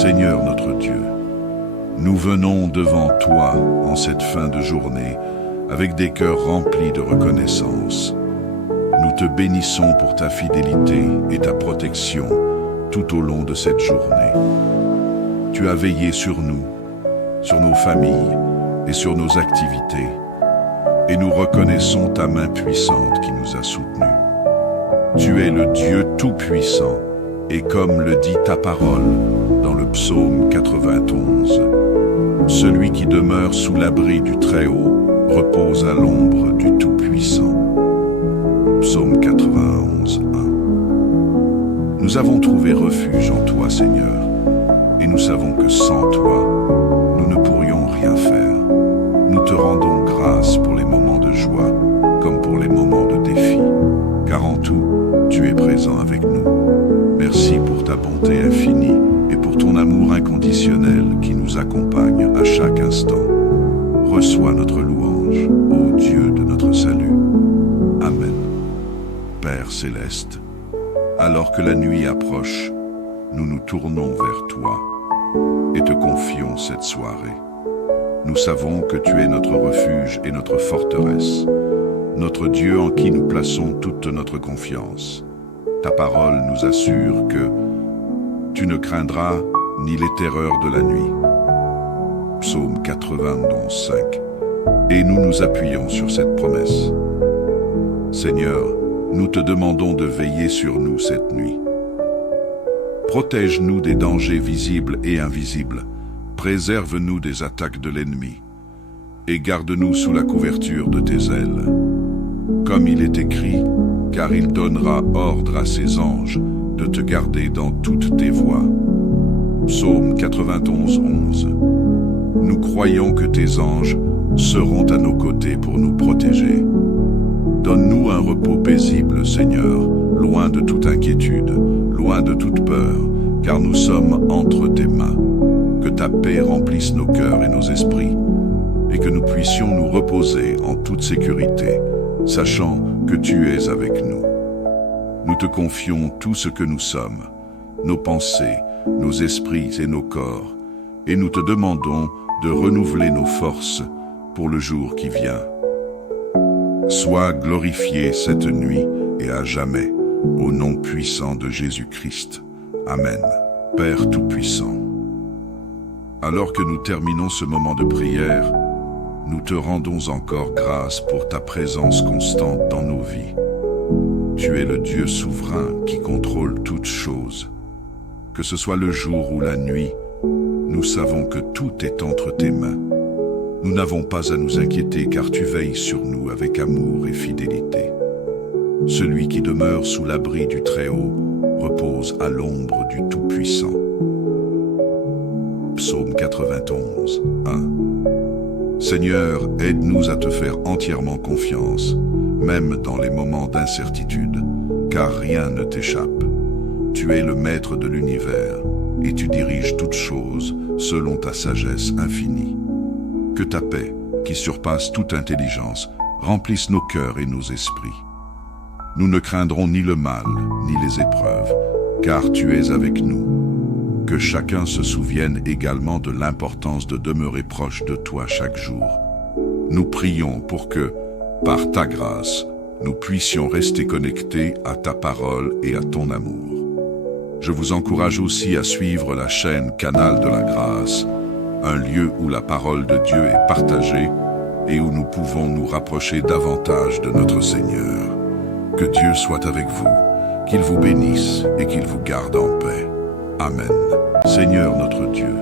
Seigneur notre Dieu, nous venons devant toi en cette fin de journée avec des cœurs remplis de reconnaissance. Nous te bénissons pour ta fidélité et ta protection tout au long de cette journée. Tu as veillé sur nous, sur nos familles et sur nos activités, et nous reconnaissons ta main puissante qui nous a soutenus. Tu es le Dieu tout-puissant, et comme le dit ta parole dans le psaume 91, celui qui demeure sous l'abri du Très-Haut repose à l'ombre du Tout-Puissant. Psaume 91, 1. Nous avons trouvé refuge en toi, Seigneur, et nous savons que sans toi, nous ne pourrions rien faire. Nous te rendons grâce pour les moments de joie, comme pour les moments de défi, car en tout, tu es présent avec nous. Merci pour ta bonté infinie et pour ton amour inconditionnel qui nous accompagne à chaque instant. Reçois notre louange, ô Dieu de notre salut. Amen. Père céleste, alors que la nuit approche, nous nous tournons vers toi et te confions cette soirée. Nous savons que tu es notre refuge et notre forteresse, notre Dieu en qui nous plaçons toute notre confiance. Ta parole nous assure que tu ne craindras ni les terreurs de la nuit. Psaume 91, 5. Et nous nous appuyons sur cette promesse. Seigneur, nous te demandons de veiller sur nous cette nuit. Protège-nous des dangers visibles et invisibles. Préserve-nous des attaques de l'ennemi. Et garde-nous sous la couverture de tes ailes. Comme il est écrit, car il donnera ordre à ses anges de te garder dans toutes tes voies. Psaume 91, 11. Nous croyons que tes anges seront à nos côtés pour nous protéger. Donne-nous un repos paisible, Seigneur, loin de toute inquiétude, loin de toute peur, car nous sommes entre tes mains. Que ta paix remplisse nos cœurs et nos esprits, et que nous puissions nous reposer en toute sécurité, sachant que tu es avec nous. Nous te confions tout ce que nous sommes, nos pensées, nos esprits et nos corps, et nous te demandons de renouveler nos forces pour le jour qui vient. Sois glorifié cette nuit et à jamais, au nom puissant de Jésus-Christ. Amen. Père Tout-Puissant, alors que nous terminons ce moment de prière, nous te rendons encore grâce pour ta présence constante dans nos vies. Tu es le Dieu souverain qui contrôle toutes choses. Que ce soit le jour ou la nuit, nous savons que tout est entre tes mains. Nous n'avons pas à nous inquiéter car tu veilles sur nous avec amour et fidélité. Celui qui demeure sous l'abri du Très-Haut repose à l'ombre du Tout-Puissant. Psaume 91, 1. Seigneur, aide-nous à te faire entièrement confiance, même dans les moments d'incertitude, car rien ne t'échappe. Tu es le maître de l'univers, et tu diriges toutes choses selon ta sagesse infinie. Que ta paix, qui surpasse toute intelligence, remplisse nos cœurs et nos esprits. Nous ne craindrons ni le mal, ni les épreuves, car tu es avec nous. Que chacun se souvienne également de l'importance de demeurer proche de toi chaque jour. Nous prions pour que, par ta grâce, nous puissions rester connectés à ta parole et à ton amour. Je vous encourage aussi à suivre la chaîne Canal de la Grâce, un lieu où la parole de Dieu est partagée et où nous pouvons nous rapprocher davantage de notre Seigneur. Que Dieu soit avec vous, qu'il vous bénisse et qu'il vous garde en paix. Amen. Seigneur notre Dieu,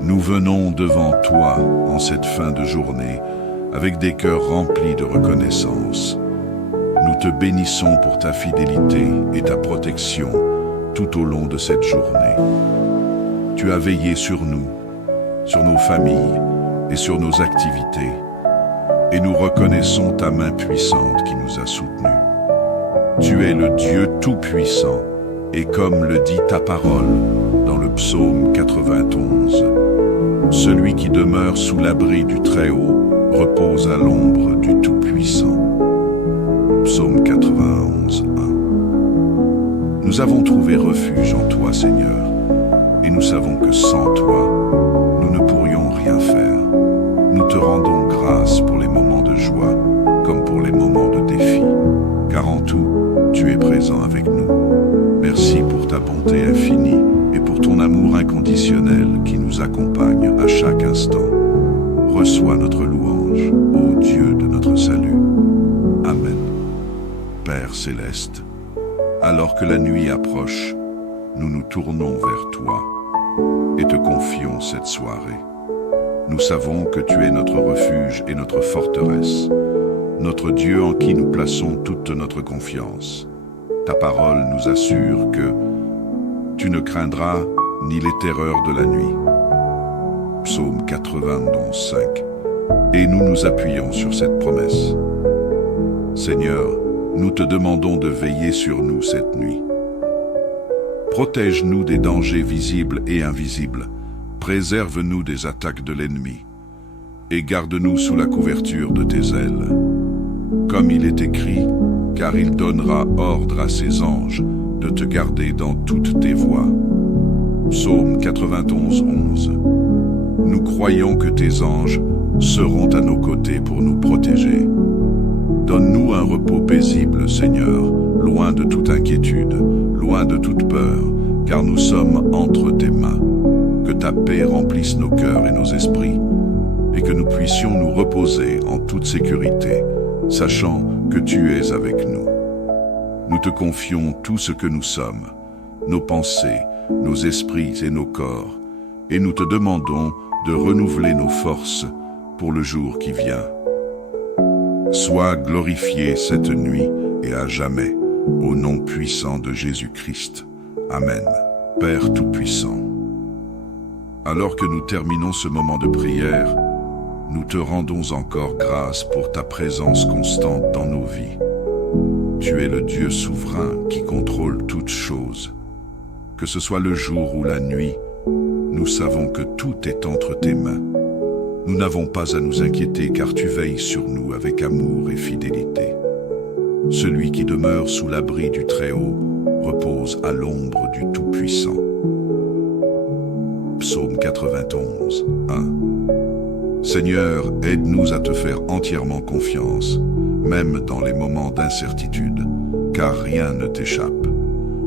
nous venons devant toi en cette fin de journée avec des cœurs remplis de reconnaissance. Nous te bénissons pour ta fidélité et ta protection tout au long de cette journée. Tu as veillé sur nous, sur nos familles et sur nos activités, et nous reconnaissons ta main puissante qui nous a soutenus. Tu es le Dieu tout-puissant, et comme le dit ta parole dans le psaume 91, celui qui demeure sous l'abri du Très-Haut repose à l'ombre du Tout-Puissant. Psaume 91, 1. Nous avons trouvé refuge en toi, Seigneur, et nous savons que sans toi, nous ne pourrions rien faire. Nous te rendons grâce pour les moments de joie, comme pour les moments de défi, car en tout, tu es présent avec nous. Merci pour ta bonté infinie et pour ton amour inconditionnel qui nous accompagne à chaque instant. Reçois notre louange, ô Dieu de notre salut. Amen. Père céleste, alors que la nuit approche, nous nous tournons vers toi et te confions cette soirée. Nous savons que tu es notre refuge et notre forteresse, notre Dieu en qui nous plaçons toute notre confiance. Ta parole nous assure que tu ne craindras ni les terreurs de la nuit. Psaume 91, 5. Et nous nous appuyons sur cette promesse. Seigneur, nous te demandons de veiller sur nous cette nuit. Protège-nous des dangers visibles et invisibles. Préserve-nous des attaques de l'ennemi. Et garde-nous sous la couverture de tes ailes. Comme il est écrit, car il donnera ordre à ses anges de te garder dans toutes tes voies. Psaume 91, 11. Nous croyons que tes anges seront à nos côtés pour nous protéger. Donne-nous un repos paisible, Seigneur, loin de toute inquiétude, loin de toute peur, car nous sommes entre tes mains. Que ta paix remplisse nos cœurs et nos esprits, et que nous puissions nous reposer en toute sécurité, sachant que tu es avec nous. Nous te confions tout ce que nous sommes, nos pensées, nos esprits et nos corps, et nous te demandons de renouveler nos forces pour le jour qui vient. Sois glorifié cette nuit et à jamais, au nom puissant de Jésus-Christ. Amen. Père Tout-Puissant, alors que nous terminons ce moment de prière, nous te rendons encore grâce pour ta présence constante dans nos vies. Tu es le Dieu souverain qui contrôle toutes choses. Que ce soit le jour ou la nuit, nous savons que tout est entre tes mains. Nous n'avons pas à nous inquiéter car tu veilles sur nous avec amour et fidélité. Celui qui demeure sous l'abri du Très-Haut repose à l'ombre du Tout-Puissant. Psaume 91, 1. Seigneur, aide-nous à te faire entièrement confiance, même dans les moments d'incertitude, car rien ne t'échappe.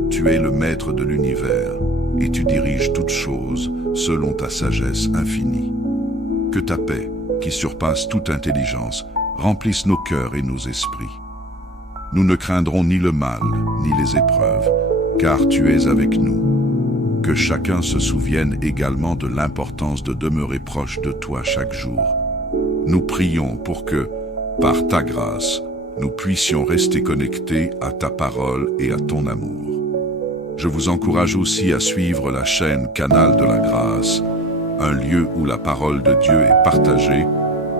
Tu es le maître de l'univers et tu diriges toutes choses selon ta sagesse infinie. Que ta paix, qui surpasse toute intelligence, remplisse nos cœurs et nos esprits. Nous ne craindrons ni le mal, ni les épreuves, car tu es avec nous. Que chacun se souvienne également de l'importance de demeurer proche de toi chaque jour. Nous prions pour que, par ta grâce, nous puissions rester connectés à ta parole et à ton amour. Je vous encourage aussi à suivre la chaîne Canal de la Grâce, un lieu où la parole de Dieu est partagée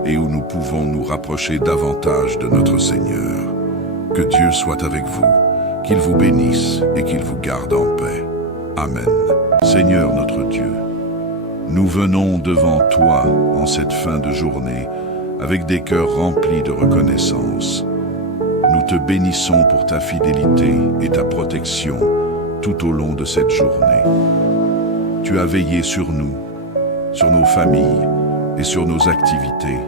et où nous pouvons nous rapprocher davantage de notre Seigneur. Que Dieu soit avec vous, qu'il vous bénisse et qu'il vous garde en paix. Amen. Seigneur notre Dieu, nous venons devant toi en cette fin de journée avec des cœurs remplis de reconnaissance. Nous te bénissons pour ta fidélité et ta protection tout au long de cette journée. Tu as veillé sur nous, sur nos familles et sur nos activités,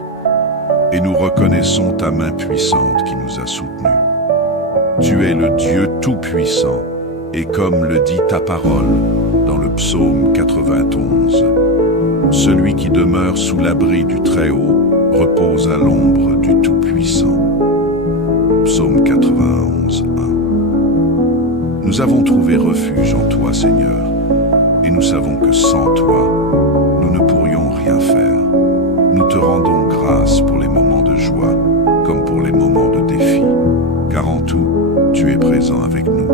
et nous reconnaissons ta main puissante qui nous a soutenus. Tu es le Dieu tout-puissant, et comme le dit ta parole dans le psaume 91, celui qui demeure sous l'abri du Très-Haut repose à l'ombre du Tout-Puissant. Psaume 91, 1. Nous avons trouvé refuge en toi, Seigneur, et nous savons que sans toi, nous ne pourrions rien faire. Nous te rendons grâce pour les moments de joie, comme pour les moments de défi, car en tout, tu es présent avec nous.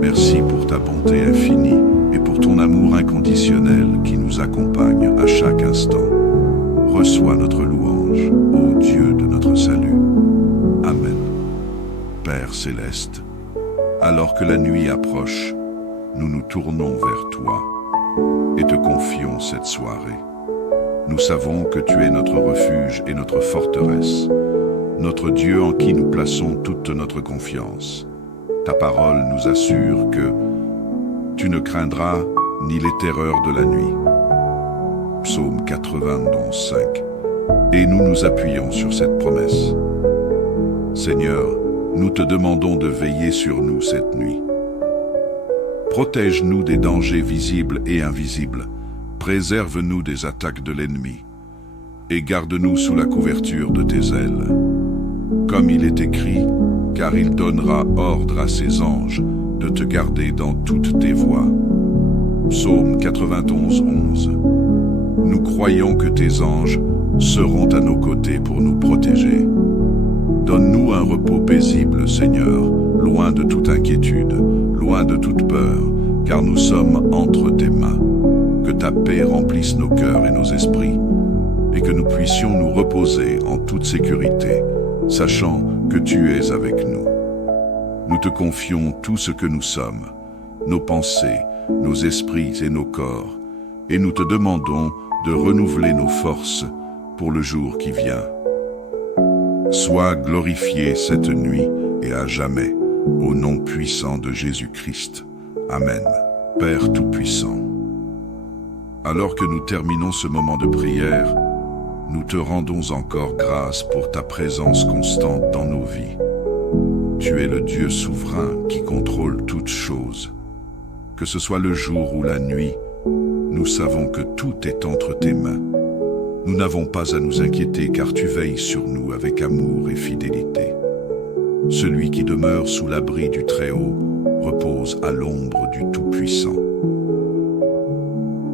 Merci pour ta bonté infinie et pour ton amour inconditionnel qui nous accompagne à chaque instant. Reçois notre louange, ô Dieu de notre salut. Amen. Père céleste, alors que la nuit approche, nous nous tournons vers toi et te confions cette soirée. Nous savons que tu es notre refuge et notre forteresse, notre Dieu en qui nous plaçons toute notre confiance. Ta parole nous assure que tu ne craindras ni les terreurs de la nuit. Psaume 91, 5. Et nous nous appuyons sur cette promesse. Seigneur, nous te demandons de veiller sur nous cette nuit. Protège-nous des dangers visibles et invisibles. Préserve-nous des attaques de l'ennemi. Et garde-nous sous la couverture de tes ailes. Comme il est écrit, car il donnera ordre à ses anges de te garder dans toutes tes voies. Psaume 91, 11. Nous croyons que tes anges seront à nos côtés pour nous protéger. Donne-nous un repos paisible, Seigneur, loin de toute inquiétude, loin de toute peur, car nous sommes entre tes mains. Que ta paix remplisse nos cœurs et nos esprits, et que nous puissions nous reposer en toute sécurité, sachant que tu es avec nous. Nous te confions tout ce que nous sommes, nos pensées, nos esprits et nos corps, et nous te demandons de renouveler nos forces pour le jour qui vient. Sois glorifié cette nuit et à jamais, au nom puissant de Jésus-Christ. Amen. Père Tout-Puissant, alors que nous terminons ce moment de prière, nous te rendons encore grâce pour ta présence constante dans nos vies. Tu es le Dieu souverain qui contrôle toutes choses. Que ce soit le jour ou la nuit, nous savons que tout est entre tes mains. Nous n'avons pas à nous inquiéter car tu veilles sur nous avec amour et fidélité. Celui qui demeure sous l'abri du Très-Haut repose à l'ombre du Tout-Puissant.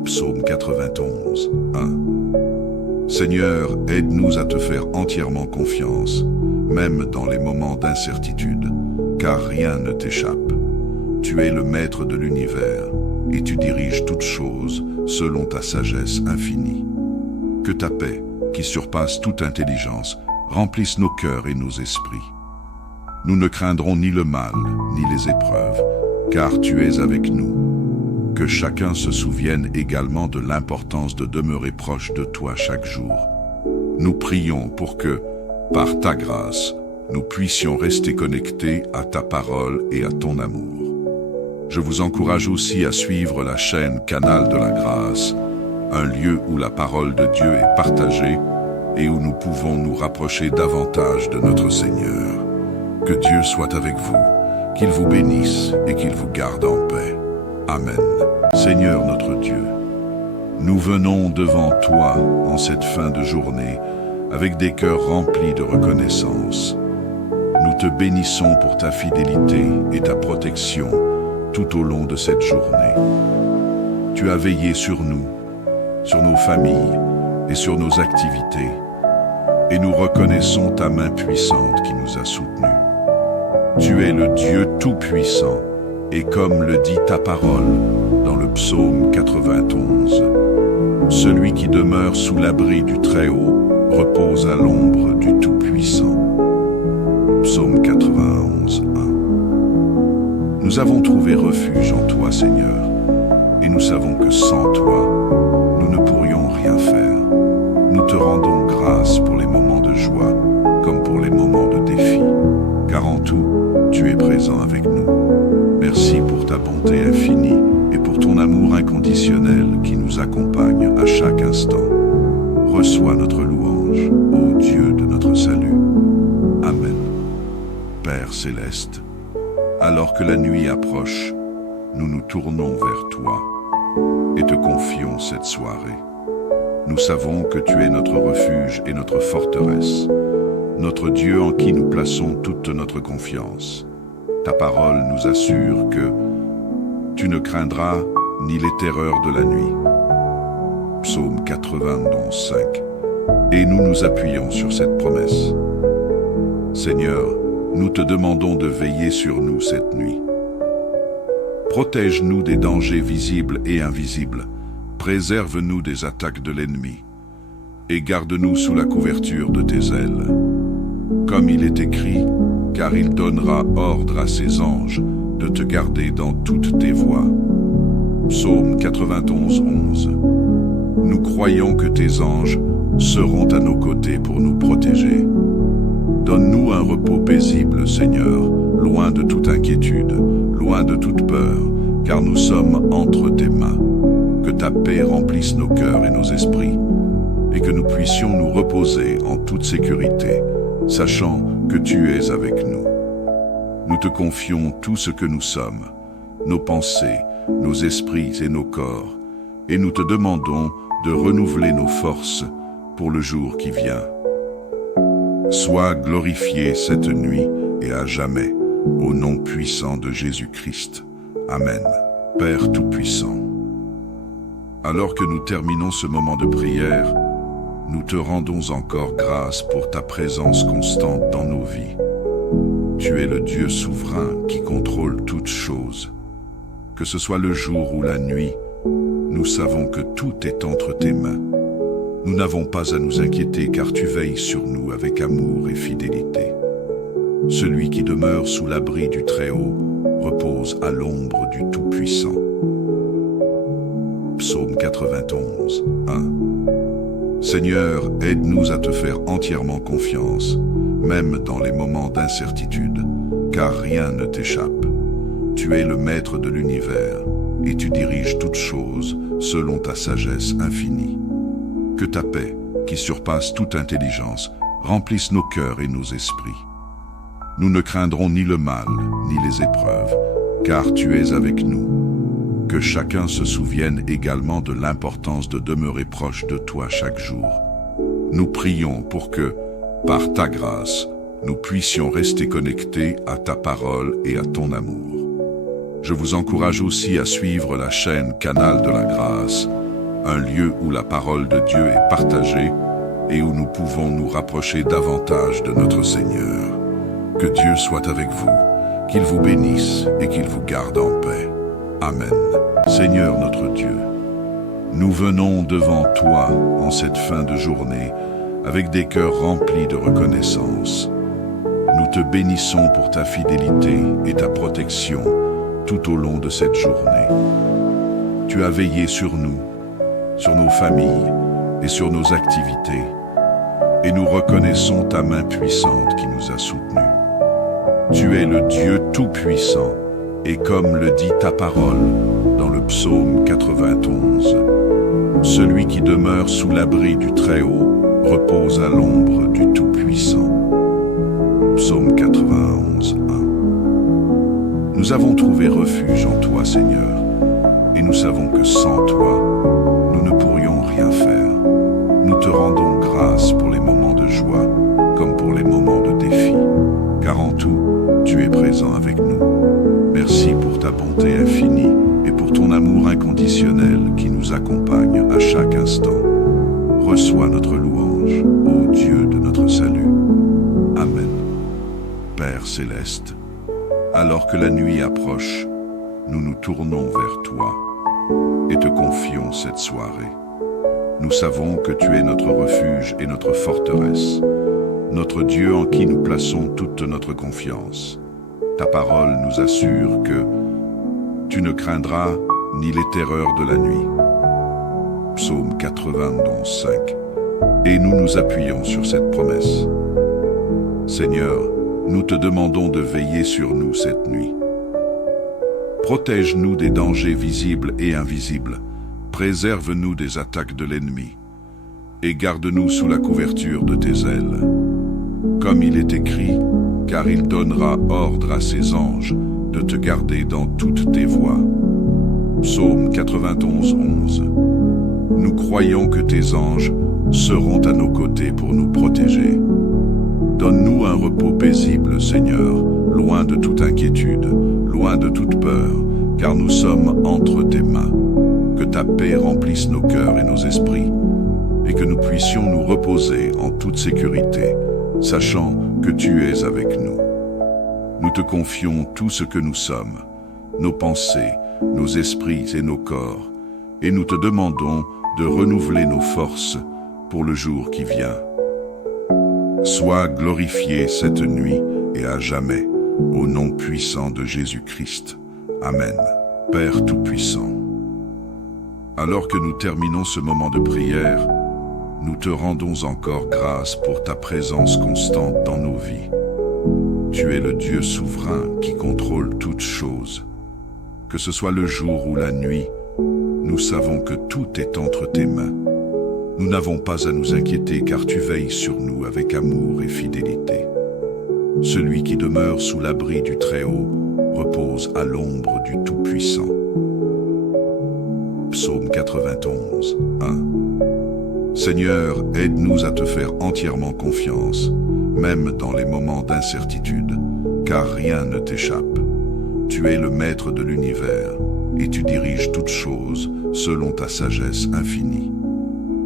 Psaume 91, 1. Seigneur, aide-nous à te faire entièrement confiance, même dans les moments d'incertitude, car rien ne t'échappe. Tu es le maître de l'univers, et tu diriges toutes choses selon ta sagesse infinie. Que ta paix, qui surpasse toute intelligence, remplisse nos cœurs et nos esprits. Nous ne craindrons ni le mal, ni les épreuves, car tu es avec nous. Que chacun se souvienne également de l'importance de demeurer proche de toi chaque jour. Nous prions pour que, par ta grâce, nous puissions rester connectés à ta parole et à ton amour. Je vous encourage aussi à suivre la chaîne Canal de la Grâce, un lieu où la parole de Dieu est partagée et où nous pouvons nous rapprocher davantage de notre Seigneur. Que Dieu soit avec vous, qu'il vous bénisse et qu'il vous garde en paix. Amen. Seigneur notre Dieu, nous venons devant toi en cette fin de journée avec des cœurs remplis de reconnaissance. Nous te bénissons pour ta fidélité et ta protection tout au long de cette journée. Tu as veillé sur nous, sur nos familles et sur nos activités, et nous reconnaissons ta main puissante qui nous a soutenus. Tu es le Dieu tout-puissant, et comme le dit ta parole dans le psaume 91, celui qui demeure sous l'abri du Très-Haut repose à l'ombre du Tout-Puissant. Psaume 91, 1. Nous avons trouvé refuge en toi, Seigneur, et nous savons que sans toi, nous ne pourrions rien faire. Nous te rendons grâce pour les moments de joie, comme pour les moments de défi, car en tout, tu es présent avec nous. Merci pour ta bonté infinie et pour ton amour inconditionnel qui nous accompagne à chaque instant. Reçois notre louange, ô Dieu de notre salut. Amen. Père céleste, alors que la nuit approche, nous nous tournons vers toi et te confions cette soirée. Nous savons que tu es notre refuge et notre forteresse, notre Dieu en qui nous plaçons toute notre confiance. Ta parole nous assure que tu ne craindras ni les terreurs de la nuit. Psaume 91, 5. Et nous nous appuyons sur cette promesse. Seigneur, nous te demandons de veiller sur nous cette nuit. Protège-nous des dangers visibles et invisibles. Préserve-nous des attaques de l'ennemi. Et garde-nous sous la couverture de tes ailes. Comme il est écrit, car il donnera ordre à ses anges de te garder dans toutes tes voies. Psaume 91, 11. Nous croyons que tes anges seront à nos côtés pour nous protéger. Donne-nous un repos paisible, Seigneur, loin de toute inquiétude, loin de toute peur, car nous sommes entre tes mains. que ta paix remplisse nos cœurs et nos esprits, et que nous puissions nous reposer en toute sécurité, sachant que tu es avec nous. Nous te confions tout ce que nous sommes, nos pensées, nos esprits et nos corps, et nous te demandons de renouveler nos forces pour le jour qui vient. Sois glorifié cette nuit et à jamais, au nom puissant de Jésus-Christ. Amen. Père Tout-Puissant, alors que nous terminons ce moment de prière, nous te rendons encore grâce pour ta présence constante dans nos vies. Tu es le Dieu souverain qui contrôle toutes choses. Que ce soit le jour ou la nuit, nous savons que tout est entre tes mains. Nous n'avons pas à nous inquiéter car tu veilles sur nous avec amour et fidélité. Celui qui demeure sous l'abri du Très-Haut repose à l'ombre du Tout-Puissant. Psaume 91, 1. Seigneur, aide-nous à te faire entièrement confiance, même dans les moments d'incertitude, car rien ne t'échappe. Tu es le maître de l'univers et tu diriges toutes choses selon ta sagesse infinie. Que ta paix, qui surpasse toute intelligence, remplisse nos cœurs et nos esprits. Nous ne craindrons ni le mal, ni les épreuves, car tu es avec nous. Que chacun se souvienne également de l'importance de demeurer proche de toi chaque jour. Nous prions pour que, par ta grâce, nous puissions rester connectés à ta parole et à ton amour. Je vous encourage aussi à suivre la chaîne Canal de la Grâce, un lieu où la parole de Dieu est partagée et où nous pouvons nous rapprocher davantage de notre Seigneur. Que Dieu soit avec vous, qu'il vous bénisse et qu'il vous garde en paix. Amen. Seigneur notre Dieu, nous venons devant toi en cette fin de journée avec des cœurs remplis de reconnaissance. Nous te bénissons pour ta fidélité et ta protection tout au long de cette journée. Tu as veillé sur nous, sur nos familles et sur nos activités, et nous reconnaissons ta main puissante qui nous a soutenus. Tu es le Dieu tout-puissant, et comme le dit ta parole dans le psaume 91, celui qui demeure sous l'abri du Très-Haut repose à l'ombre du Tout-Puissant. Psaume 91, 1. Nous avons trouvé refuge en toi, Seigneur, et nous savons que sans toi, nous ne pourrions rien faire. Nous te rendons grâce pour les moments de joie, comme pour les moments de défi, car en tout, tu es présent avec nous. Merci pour ta bonté infinie et pour ton amour inconditionnel qui nous accompagne à chaque instant. Reçois notre louange, ô Dieu de notre salut. Amen. Père céleste, alors que la nuit approche, nous nous tournons vers toi et te confions cette soirée. Nous savons que tu es notre refuge et notre forteresse, notre Dieu en qui nous plaçons toute notre confiance. Ta parole nous assure que tu ne craindras ni les terreurs de la nuit. Psaume 91, 5. Et nous nous appuyons sur cette promesse. Seigneur, nous te demandons de veiller sur nous cette nuit. Protège-nous des dangers visibles et invisibles. Préserve-nous des attaques de l'ennemi. Et garde-nous sous la couverture de tes ailes. Comme il est écrit, car il donnera ordre à ses anges de te garder dans toutes tes voies. Psaume 91, 11. Nous croyons que tes anges seront à nos côtés pour nous protéger. Donne-nous un repos paisible, Seigneur, loin de toute inquiétude, loin de toute peur, car nous sommes entre tes mains. Que ta paix remplisse nos cœurs et nos esprits, et que nous puissions nous reposer en toute sécurité, sachant que tu es avec nous. Nous te confions tout ce que nous sommes, nos pensées, nos esprits et nos corps, et nous te demandons de renouveler nos forces pour le jour qui vient. Sois glorifié cette nuit et à jamais, au nom puissant de Jésus-Christ. Amen. Père Tout-Puissant, alors que nous terminons ce moment de prière, nous te rendons encore grâce pour ta présence constante dans nos vies. Tu es le Dieu souverain qui contrôle toutes choses. Que ce soit le jour ou la nuit, nous savons que tout est entre tes mains. Nous n'avons pas à nous inquiéter car tu veilles sur nous avec amour et fidélité. Celui qui demeure sous l'abri du Très-Haut repose à l'ombre du Tout-Puissant. Psaume 91, 1. Seigneur, aide-nous à te faire entièrement confiance, même dans les moments d'incertitude, car rien ne t'échappe. Tu es le maître de l'univers et tu diriges toutes choses selon ta sagesse infinie.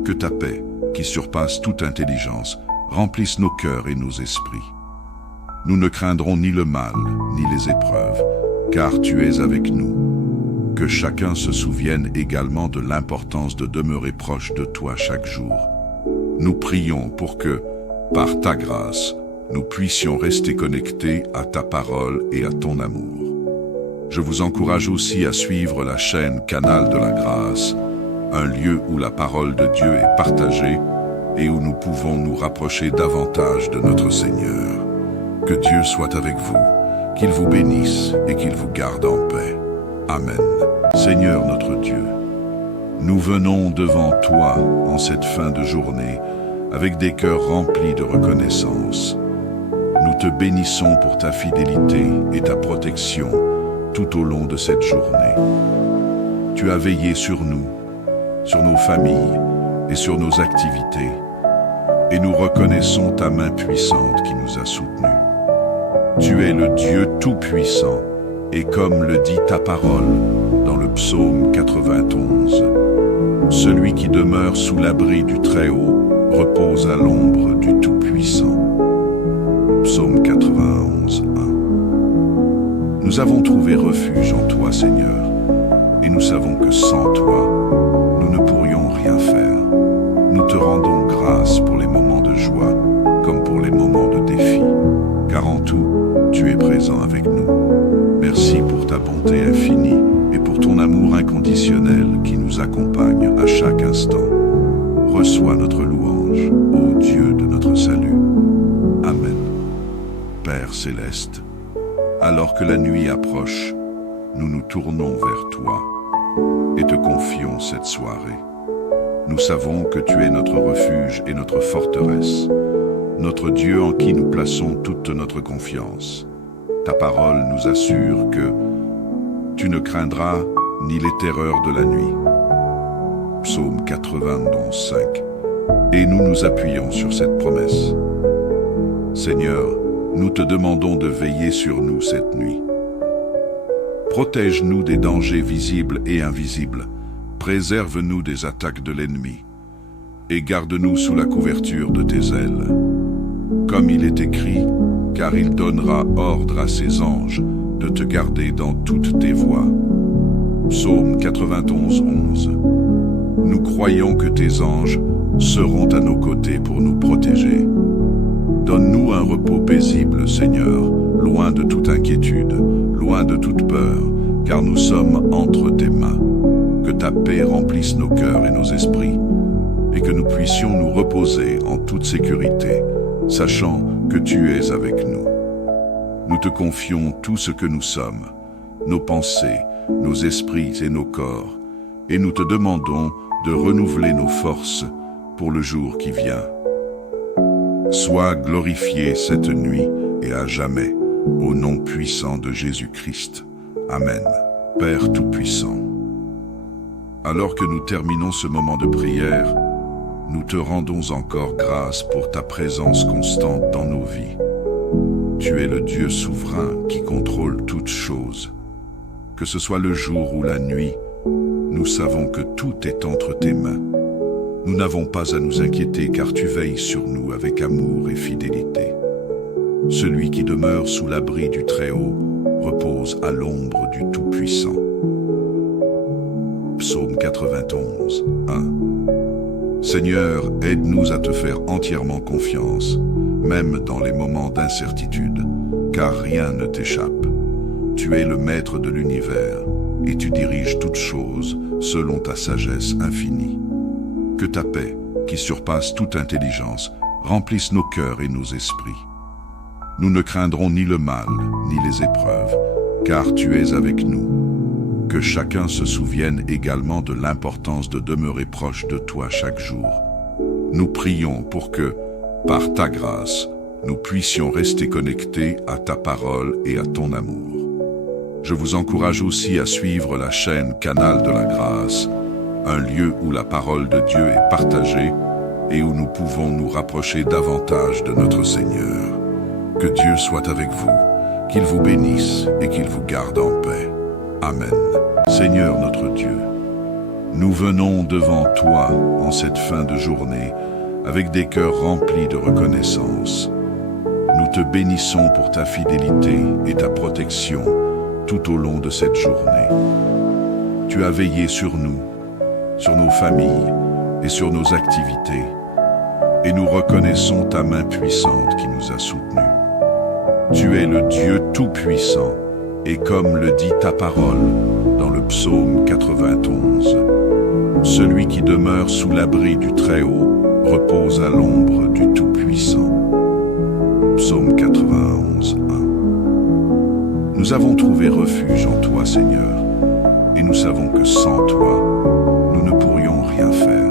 Que ta paix, qui surpasse toute intelligence, remplisse nos cœurs et nos esprits. Nous ne craindrons ni le mal, ni les épreuves, car tu es avec nous. Que chacun se souvienne également de l'importance de demeurer proche de toi chaque jour. Nous prions pour que, par ta grâce, nous puissions rester connectés à ta parole et à ton amour. Je vous encourage aussi à suivre la chaîne Canal de la Grâce, un lieu où la parole de Dieu est partagée et où nous pouvons nous rapprocher davantage de notre Seigneur. Que Dieu soit avec vous, qu'il vous bénisse et qu'il vous garde en paix. Amen. Seigneur notre Dieu, nous venons devant toi en cette fin de journée avec des cœurs remplis de reconnaissance. Nous te bénissons pour ta fidélité et ta protection tout au long de cette journée. Tu as veillé sur nous, sur nos familles et sur nos activités, et nous reconnaissons ta main puissante qui nous a soutenus. Tu es le Dieu tout-puissant, et comme le dit ta parole dans le psaume 91, celui qui demeure sous l'abri du Très-Haut repose à l'ombre du Tout-Puissant. Psaume 91, 1. Nous avons trouvé refuge en toi, Seigneur, et nous savons que sans toi, nous ne pourrions rien faire. Nous te rendons grâce pour les moments de joie, comme pour les moments de défi, car en tout, tu es présent avec nous. Merci pour ta bonté infinie et pour ton amour inconditionnel qui nous accompagne à chaque instant. Reçois notre louange, ô Dieu de notre salut. Amen. Père céleste, alors que la nuit approche, nous nous tournons vers toi et te confions cette soirée. Nous savons que tu es notre refuge et notre forteresse, notre Dieu en qui nous plaçons toute notre confiance. Ta parole nous assure que tu ne craindras ni les terreurs de la nuit. Psaume 91, 5. Et nous nous appuyons sur cette promesse. Seigneur, nous te demandons de veiller sur nous cette nuit. Protège-nous des dangers visibles et invisibles. Préserve-nous des attaques de l'ennemi. Et garde-nous sous la couverture de tes ailes. Comme il est écrit, car il donnera ordre à ses anges de te garder dans toutes tes voies. Psaume 91, 11. Nous croyons que tes anges seront à nos côtés pour nous protéger. Donne-nous un repos paisible, Seigneur, loin de toute inquiétude, loin de toute peur, car nous sommes entre tes mains. Que ta paix remplisse nos cœurs et nos esprits, et que nous puissions nous reposer en toute sécurité, sachant que tu es avec nous. Nous te confions tout ce que nous sommes, nos pensées, nos esprits et nos corps, et nous te demandons de renouveler nos forces pour le jour qui vient. Sois glorifié cette nuit et à jamais, au nom puissant de Jésus-Christ. Amen. Père Tout-Puissant, alors que nous terminons ce moment de prière, nous te rendons encore grâce pour ta présence constante dans nos vies. Tu es le Dieu souverain qui contrôle toutes choses. Que ce soit le jour ou la nuit, nous savons que tout est entre tes mains. Nous n'avons pas à nous inquiéter car tu veilles sur nous avec amour et fidélité. Celui qui demeure sous l'abri du Très-Haut repose à l'ombre du Tout-Puissant. Psaume 91, 1. Seigneur, aide-nous à te faire entièrement confiance, même dans les moments d'incertitude, car rien ne t'échappe. Tu es le maître de l'univers, et tu diriges toutes choses selon ta sagesse infinie. Que ta paix, qui surpasse toute intelligence, remplisse nos cœurs et nos esprits. Nous ne craindrons ni le mal, ni les épreuves, car tu es avec nous. Que chacun se souvienne également de l'importance de demeurer proche de toi chaque jour. Nous prions pour que, par ta grâce, nous puissions rester connectés à ta parole et à ton amour. Je vous encourage aussi à suivre la chaîne Canal de la Grâce, un lieu où la parole de Dieu est partagée et où nous pouvons nous rapprocher davantage de notre Seigneur. Que Dieu soit avec vous, qu'il vous bénisse et qu'il vous garde en paix. Amen. Seigneur notre Dieu, nous venons devant toi en cette fin de journée avec des cœurs remplis de reconnaissance. Nous te bénissons pour ta fidélité et ta protection tout au long de cette journée. Tu as veillé sur nous, sur nos familles et sur nos activités, et nous reconnaissons ta main puissante qui nous a soutenus. Tu es le Dieu tout-puissant, et comme le dit ta parole dans le psaume 91, celui qui demeure sous l'abri du Très-Haut repose à l'ombre du Tout-Puissant. Psaume 91, 1. Nous avons trouvé refuge en toi, Seigneur, et nous savons que sans toi, nous ne pourrions rien faire.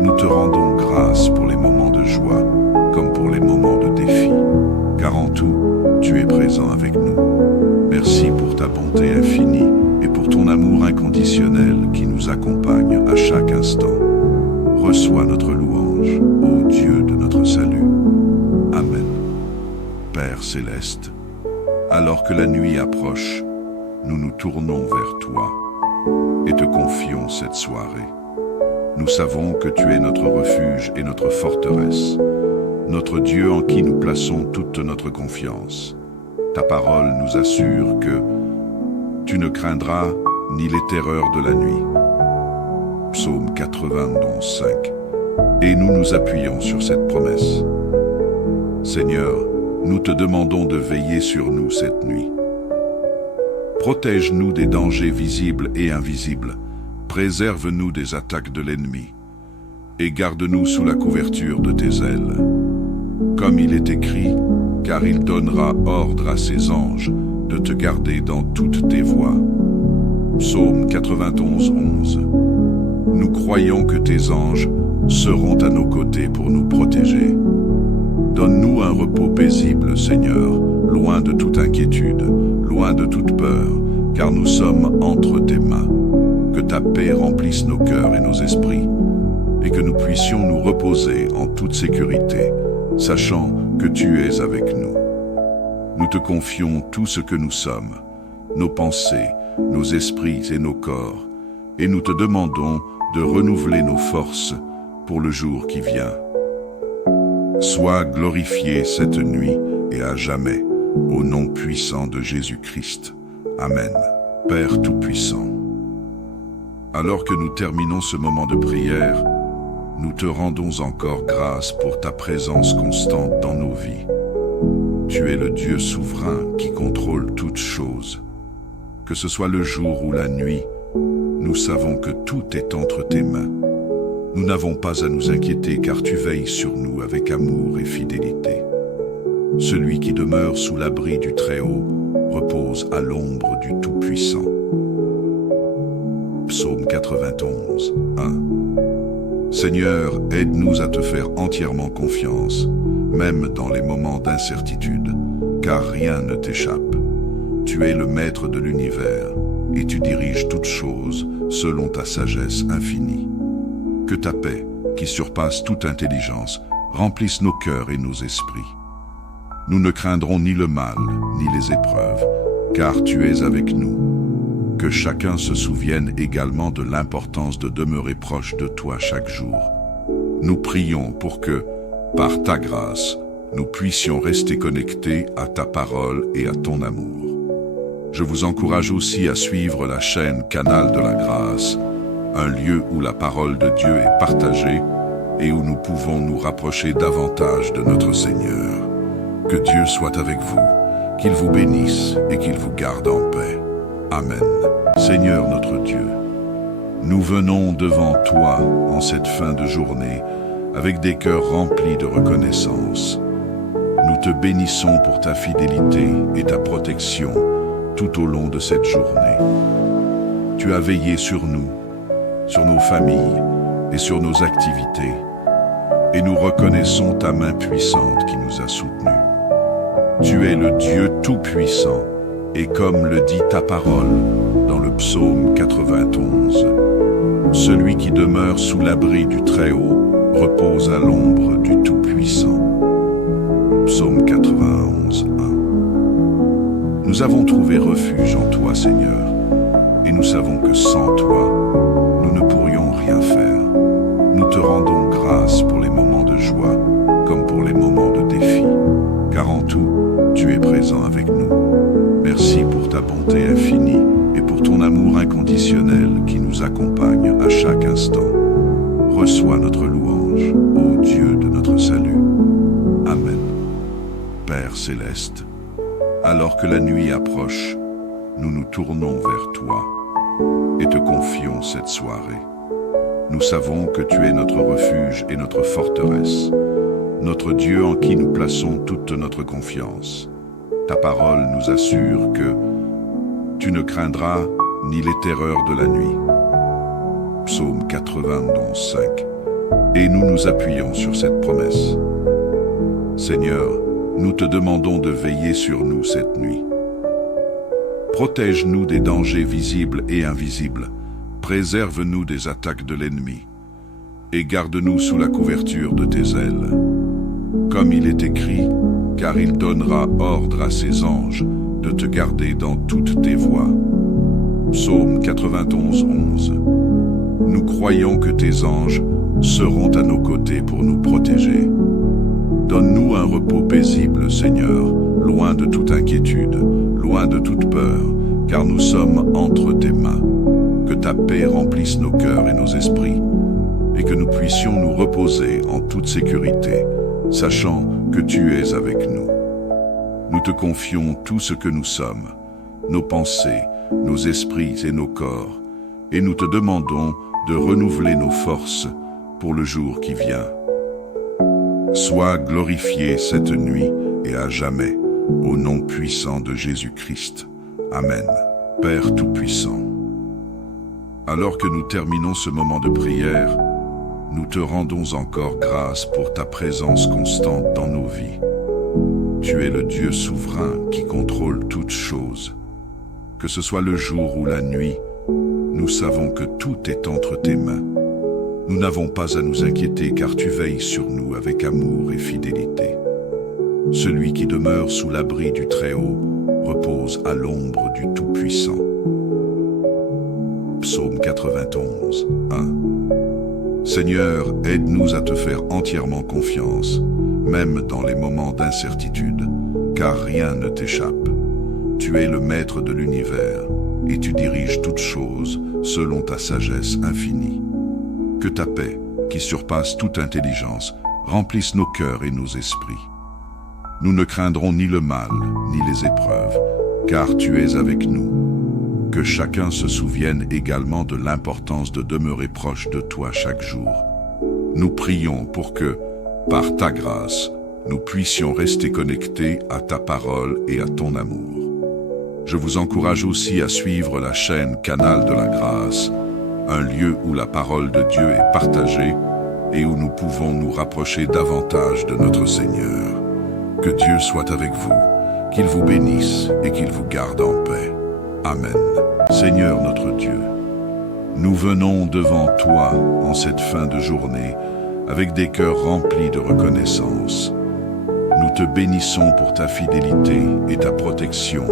Nous te rendons grâce pour les moments de joie, comme pour les moments de défi, car en tout, tu es présent avec nous. Merci pour ta bonté infinie et pour ton amour inconditionnel qui nous accompagne à chaque instant. Reçois notre louange, ô Dieu de notre salut. Amen. Père céleste, alors que la nuit approche, nous nous tournons vers toi et te confions cette soirée. Nous savons que tu es notre refuge et notre forteresse, notre Dieu en qui nous plaçons toute notre confiance. Ta parole nous assure que tu ne craindras ni les terreurs de la nuit. Psaume 91, 5. Et nous nous appuyons sur cette promesse. Seigneur, nous te demandons de veiller sur nous cette nuit. Protège-nous des dangers visibles et invisibles. Préserve-nous des attaques de l'ennemi. Et garde-nous sous la couverture de tes ailes. Comme il est écrit, car il donnera ordre à ses anges de te garder dans toutes tes voies. Psaume 91, 11. Nous croyons que tes anges seront à nos côtés pour nous protéger. Donne-nous un repos paisible, Seigneur, loin de toute inquiétude, loin de toute peur, car nous sommes entre tes mains. Que ta paix remplisse nos cœurs et nos esprits, et que nous puissions nous reposer en toute sécurité, sachant que tu es avec nous. Nous te confions tout ce que nous sommes, nos pensées, nos esprits et nos corps, et nous te demandons de renouveler nos forces pour le jour qui vient. Sois glorifié cette nuit et à jamais, au nom puissant de Jésus-Christ. Amen. Père Tout-Puissant, alors que nous terminons ce moment de prière, nous te rendons encore grâce pour ta présence constante dans nos vies. Tu es le Dieu souverain qui contrôle toutes choses. Que ce soit le jour ou la nuit, nous savons que tout est entre tes mains. Nous n'avons pas à nous inquiéter car tu veilles sur nous avec amour et fidélité. Celui qui demeure sous l'abri du Très-Haut repose à l'ombre du Tout-Puissant. Psaume 91, 1. Seigneur, aide-nous à te faire entièrement confiance, même dans les moments d'incertitude, car rien ne t'échappe. Tu es le maître de l'univers, et tu diriges toutes choses selon ta sagesse infinie. Que ta paix, qui surpasse toute intelligence, remplisse nos cœurs et nos esprits. Nous ne craindrons ni le mal, ni les épreuves, car tu es avec nous. Que chacun se souvienne également de l'importance de demeurer proche de toi chaque jour. Nous prions pour que, par ta grâce, nous puissions rester connectés à ta parole et à ton amour. Je vous encourage aussi à suivre la chaîne Canal de la Grâce, un lieu où la parole de Dieu est partagée et où nous pouvons nous rapprocher davantage de notre Seigneur. Que Dieu soit avec vous, qu'il vous bénisse et qu'il vous garde en paix. Amen. Seigneur notre Dieu, nous venons devant toi en cette fin de journée avec des cœurs remplis de reconnaissance. Nous te bénissons pour ta fidélité et ta protection tout au long de cette journée. Tu as veillé sur nous, sur nos familles et sur nos activités, et nous reconnaissons ta main puissante qui nous a soutenus. Tu es le Dieu Tout-Puissant, et comme le dit ta parole dans le psaume 91, celui qui demeure sous l'abri du Très-Haut repose à l'ombre du Tout-Puissant. Psaume 91, 1. Nous avons trouvé refuge en toi, Seigneur, et nous savons que sans toi, nous ne pourrions rien faire. Nous te rendons grâce pour les moments de joie, comme pour les moments de défi, car en tout, tu es présent avec nous. Merci pour ta bonté infinie et pour ton amour inconditionnel qui nous accompagne à chaque instant. Reçois notre louange, ô Dieu de notre salut. Amen. Père céleste, alors que la nuit approche, nous nous tournons vers toi et te confions cette soirée. Nous savons que tu es notre refuge et notre forteresse, notre Dieu en qui nous plaçons toute notre confiance. Ta parole nous assure que tu ne craindras ni les terreurs de la nuit. Psaume 91, 5. Et nous nous appuyons sur cette promesse. Seigneur, nous te demandons de veiller sur nous cette nuit. Protège-nous des dangers visibles et invisibles. Préserve-nous des attaques de l'ennemi. Et garde-nous sous la couverture de tes ailes. Comme il est écrit, car il donnera ordre à ses anges de te garder dans toutes tes voies. Psaume 91, 11. Nous croyons que tes anges seront à nos côtés pour nous protéger. Donne-nous un repos paisible, Seigneur, loin de toute inquiétude, loin de toute peur, car nous sommes entre tes mains. Que ta paix remplisse nos cœurs et nos esprits, et que nous puissions nous reposer en toute sécurité, sachant que tu es avec nous. Nous te confions tout ce que nous sommes, nos pensées, nos esprits et nos corps, et nous te demandons de renouveler nos forces pour le jour qui vient. Sois glorifié cette nuit et à jamais, au nom puissant de Jésus-Christ. Amen. Père Tout-Puissant, alors que nous terminons ce moment de prière, nous te rendons encore grâce pour ta présence constante dans nos vies. Tu es le Dieu souverain qui contrôle toutes choses. Que ce soit le jour ou la nuit, nous savons que tout est entre tes mains. Nous n'avons pas à nous inquiéter car tu veilles sur nous avec amour et fidélité. Celui qui demeure sous l'abri du Très-Haut repose à l'ombre du Tout-Puissant. Psaume 91, 1. Seigneur, aide-nous à te faire entièrement confiance, même dans les moments d'incertitude, car rien ne t'échappe. Tu es le maître de l'univers, et tu diriges toutes choses selon ta sagesse infinie. Que ta paix, qui surpasse toute intelligence, remplisse nos cœurs et nos esprits. Nous ne craindrons ni le mal, ni les épreuves, car tu es avec nous. Que chacun se souvienne également de l'importance de demeurer proche de toi chaque jour. Nous prions pour que, par ta grâce, nous puissions rester connectés à ta parole et à ton amour. Je vous encourage aussi à suivre la chaîne Canal de la Grâce, un lieu où la parole de Dieu est partagée et où nous pouvons nous rapprocher davantage de notre Seigneur. Que Dieu soit avec vous, qu'il vous bénisse et qu'il vous garde en paix. Amen. Seigneur notre Dieu, nous venons devant toi en cette fin de journée avec des cœurs remplis de reconnaissance. Nous te bénissons pour ta fidélité et ta protection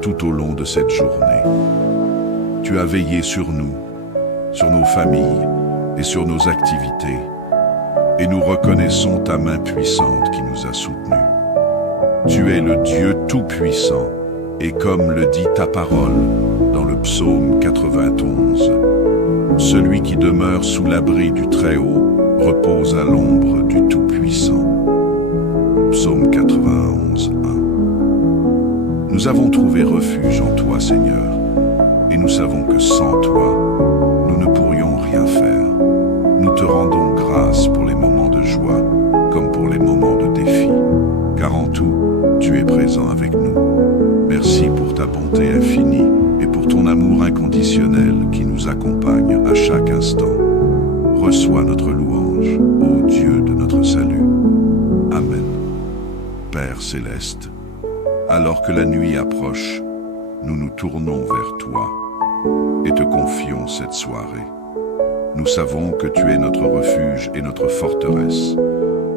tout au long de cette journée. Tu as veillé sur nous, sur nos familles et sur nos activités, et nous reconnaissons ta main puissante qui nous a soutenus. Tu es le Dieu Tout-Puissant, et comme le dit ta parole dans le psaume 91, celui qui demeure sous l'abri du Très-Haut repose à l'ombre du Tout-Puissant. Psaume 91, 1. Nous avons trouvé refuge en toi, Seigneur, et nous savons que sans toi, nous ne pourrions rien faire. Nous te rendons grâce pour les moments de joie, comme pour les moments de défi, car en tout, tu es présent avec nous. Merci pour ta bonté infinie et pour ton amour inconditionnel. inconditionnel qui nous accompagne à chaque instant. Reçois notre louange, ô Dieu de notre salut. Amen. Père céleste, alors que la nuit approche, nous nous tournons vers toi et te confions cette soirée. Nous savons que tu es notre refuge et notre forteresse,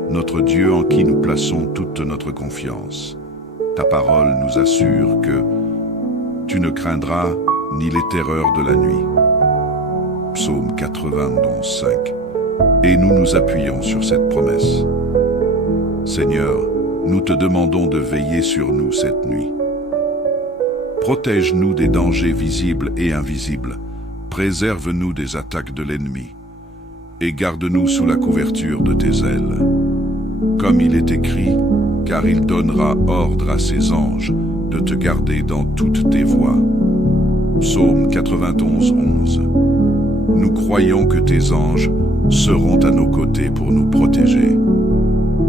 notre Dieu en qui nous plaçons toute notre confiance. Ta parole nous assure que tu ne craindras ni les terreurs de la nuit. Psaume 91, 5. Et nous nous appuyons sur cette promesse. Seigneur, nous te demandons de veiller sur nous cette nuit. Protège-nous des dangers visibles et invisibles. Préserve-nous des attaques de l'ennemi. Et garde-nous sous la couverture de tes ailes. Comme il est écrit, car il donnera ordre à ses anges de te garder dans toutes tes voies. Psaume 91, 11. Nous croyons que tes anges seront à nos côtés pour nous protéger.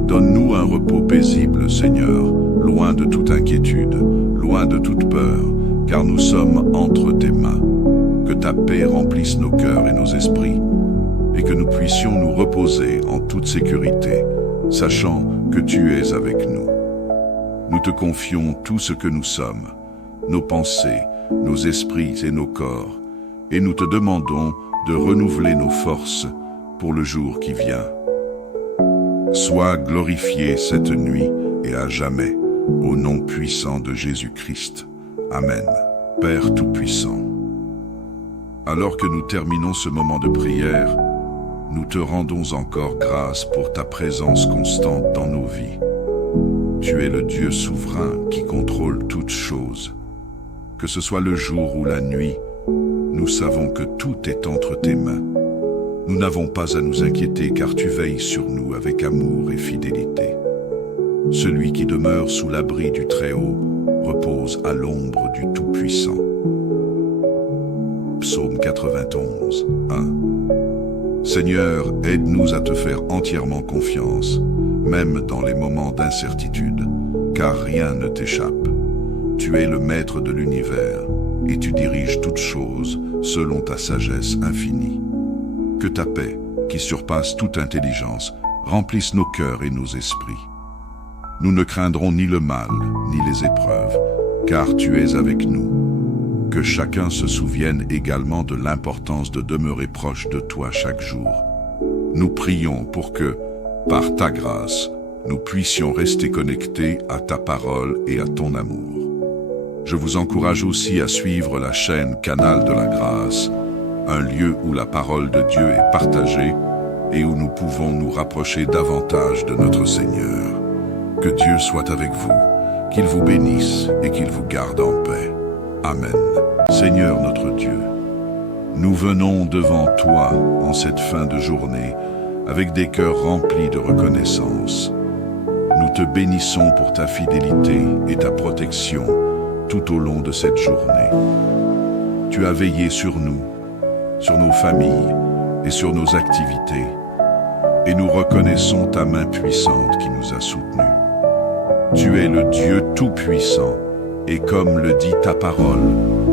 Donne-nous un repos paisible, Seigneur, loin de toute inquiétude, loin de toute peur, car nous sommes entre tes mains. Que ta paix remplisse nos cœurs et nos esprits, et que nous puissions nous reposer en toute sécurité, sachant que tu es avec nous. Nous te confions tout ce que nous sommes, nos pensées, nos esprits et nos corps, et nous te demandons de renouveler nos forces pour le jour qui vient. Sois glorifié cette nuit et à jamais, au nom puissant de Jésus-Christ. Amen. Père Tout-Puissant, alors que nous terminons ce moment de prière, nous te rendons encore grâce pour ta présence constante dans nos vies. Tu es le Dieu souverain qui contrôle toutes choses. Que ce soit le jour ou la nuit, nous savons que tout est entre tes mains. Nous n'avons pas à nous inquiéter car tu veilles sur nous avec amour et fidélité. Celui qui demeure sous l'abri du Très-Haut repose à l'ombre du Tout-Puissant. Psaume 91, 1. Seigneur, aide-nous à te faire entièrement confiance, même dans les moments d'incertitude, car rien ne t'échappe. Tu es le maître de l'univers et tu diriges toutes choses selon ta sagesse infinie. Que ta paix, qui surpasse toute intelligence, remplisse nos cœurs et nos esprits. Nous ne craindrons ni le mal, ni les épreuves, car tu es avec nous. Que chacun se souvienne également de l'importance de demeurer proche de toi chaque jour. Nous prions pour que, par ta grâce, nous puissions rester connectés à ta parole et à ton amour. Je vous encourage aussi à suivre la chaîne Canal de la Grâce, un lieu où la parole de Dieu est partagée et où nous pouvons nous rapprocher davantage de notre Seigneur. Que Dieu soit avec vous, qu'il vous bénisse et qu'il vous garde en paix. Amen. Seigneur notre Dieu, nous venons devant toi en cette fin de journée avec des cœurs remplis de reconnaissance. Nous te bénissons pour ta fidélité et ta protection tout au long de cette journée. Tu as veillé sur nous, sur nos familles et sur nos activités, et nous reconnaissons ta main puissante qui nous a soutenus. Tu es le Dieu tout-puissant, et comme le dit ta parole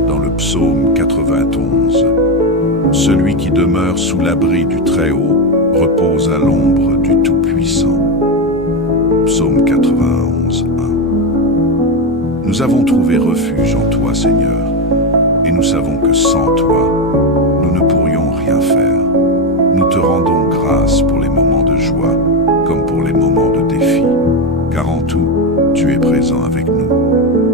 dans le psaume 91, celui qui demeure sous l'abri du Très-Haut repose à l'ombre du Tout-Puissant. Psaume 91, 1. Nous avons trouvé refuge en toi, Seigneur, et nous savons que sans toi, nous ne pourrions rien faire. Nous te rendons grâce pour les moments de joie, comme pour les moments de défi, car en tout, tu es présent avec nous.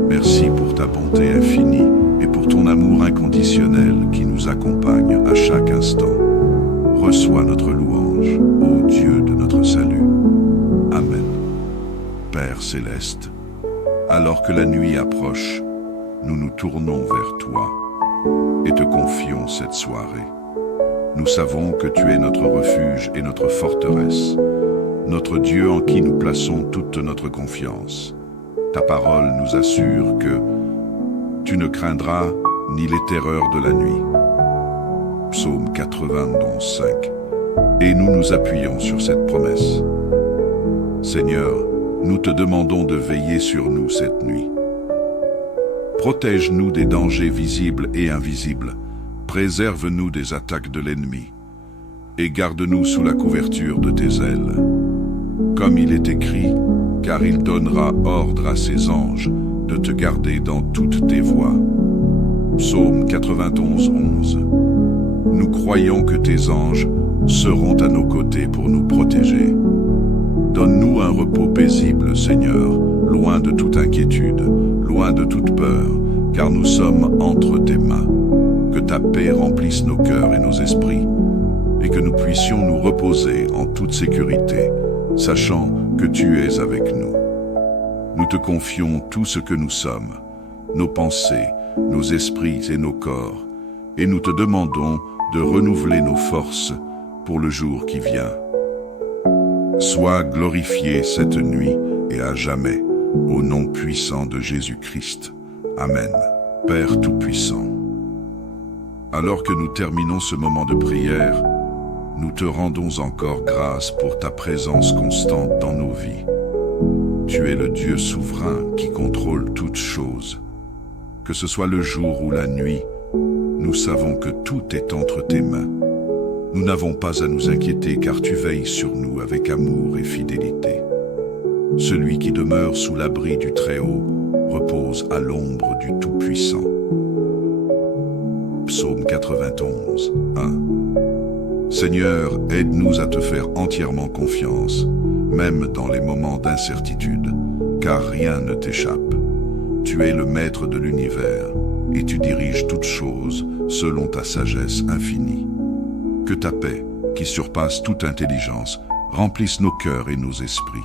Merci pour ta bonté infinie et pour ton amour inconditionnel qui nous accompagne à chaque instant. Reçois notre louange, ô Dieu de notre salut. Amen. Père céleste, alors que la nuit approche, nous nous tournons vers toi et te confions cette soirée. Nous savons que tu es notre refuge et notre forteresse, notre Dieu en qui nous plaçons toute notre confiance. Ta parole nous assure que tu ne craindras ni les terreurs de la nuit. Psaume 91, 5. Et nous nous appuyons sur cette promesse. Seigneur, nous te demandons de veiller sur nous cette nuit. Protège-nous des dangers visibles et invisibles. Préserve-nous des attaques de l'ennemi, et garde-nous sous la couverture de tes ailes. Comme il est écrit, car il donnera ordre à ses anges de te garder dans toutes tes voies. Psaume 91, 11. Nous croyons que tes anges seront à nos côtés pour nous protéger. Donne-nous un repos paisible, Seigneur, loin de toute inquiétude, loin de toute peur, car nous sommes entre tes mains. Que ta paix remplisse nos cœurs et nos esprits, et que nous puissions nous reposer en toute sécurité, sachant que tu es avec nous. Nous te confions tout ce que nous sommes, nos pensées, nos esprits et nos corps, et nous te demandons de renouveler nos forces pour le jour qui vient. Sois glorifié cette nuit et à jamais, au nom puissant de Jésus-Christ. Amen. Père Tout-Puissant, alors que nous terminons ce moment de prière, nous te rendons encore grâce pour ta présence constante dans nos vies. Tu es le Dieu souverain qui contrôle toutes choses. Que ce soit le jour ou la nuit, nous savons que tout est entre tes mains. Nous n'avons pas à nous inquiéter car tu veilles sur nous avec amour et fidélité. Celui qui demeure sous l'abri du Très-Haut repose à l'ombre du Tout-Puissant. Psaume 91, 1. Seigneur, aide-nous à te faire entièrement confiance, même dans les moments d'incertitude, car rien ne t'échappe. Tu es le maître de l'univers, et tu diriges toutes choses selon ta sagesse infinie. Que ta paix, qui surpasse toute intelligence, remplisse nos cœurs et nos esprits.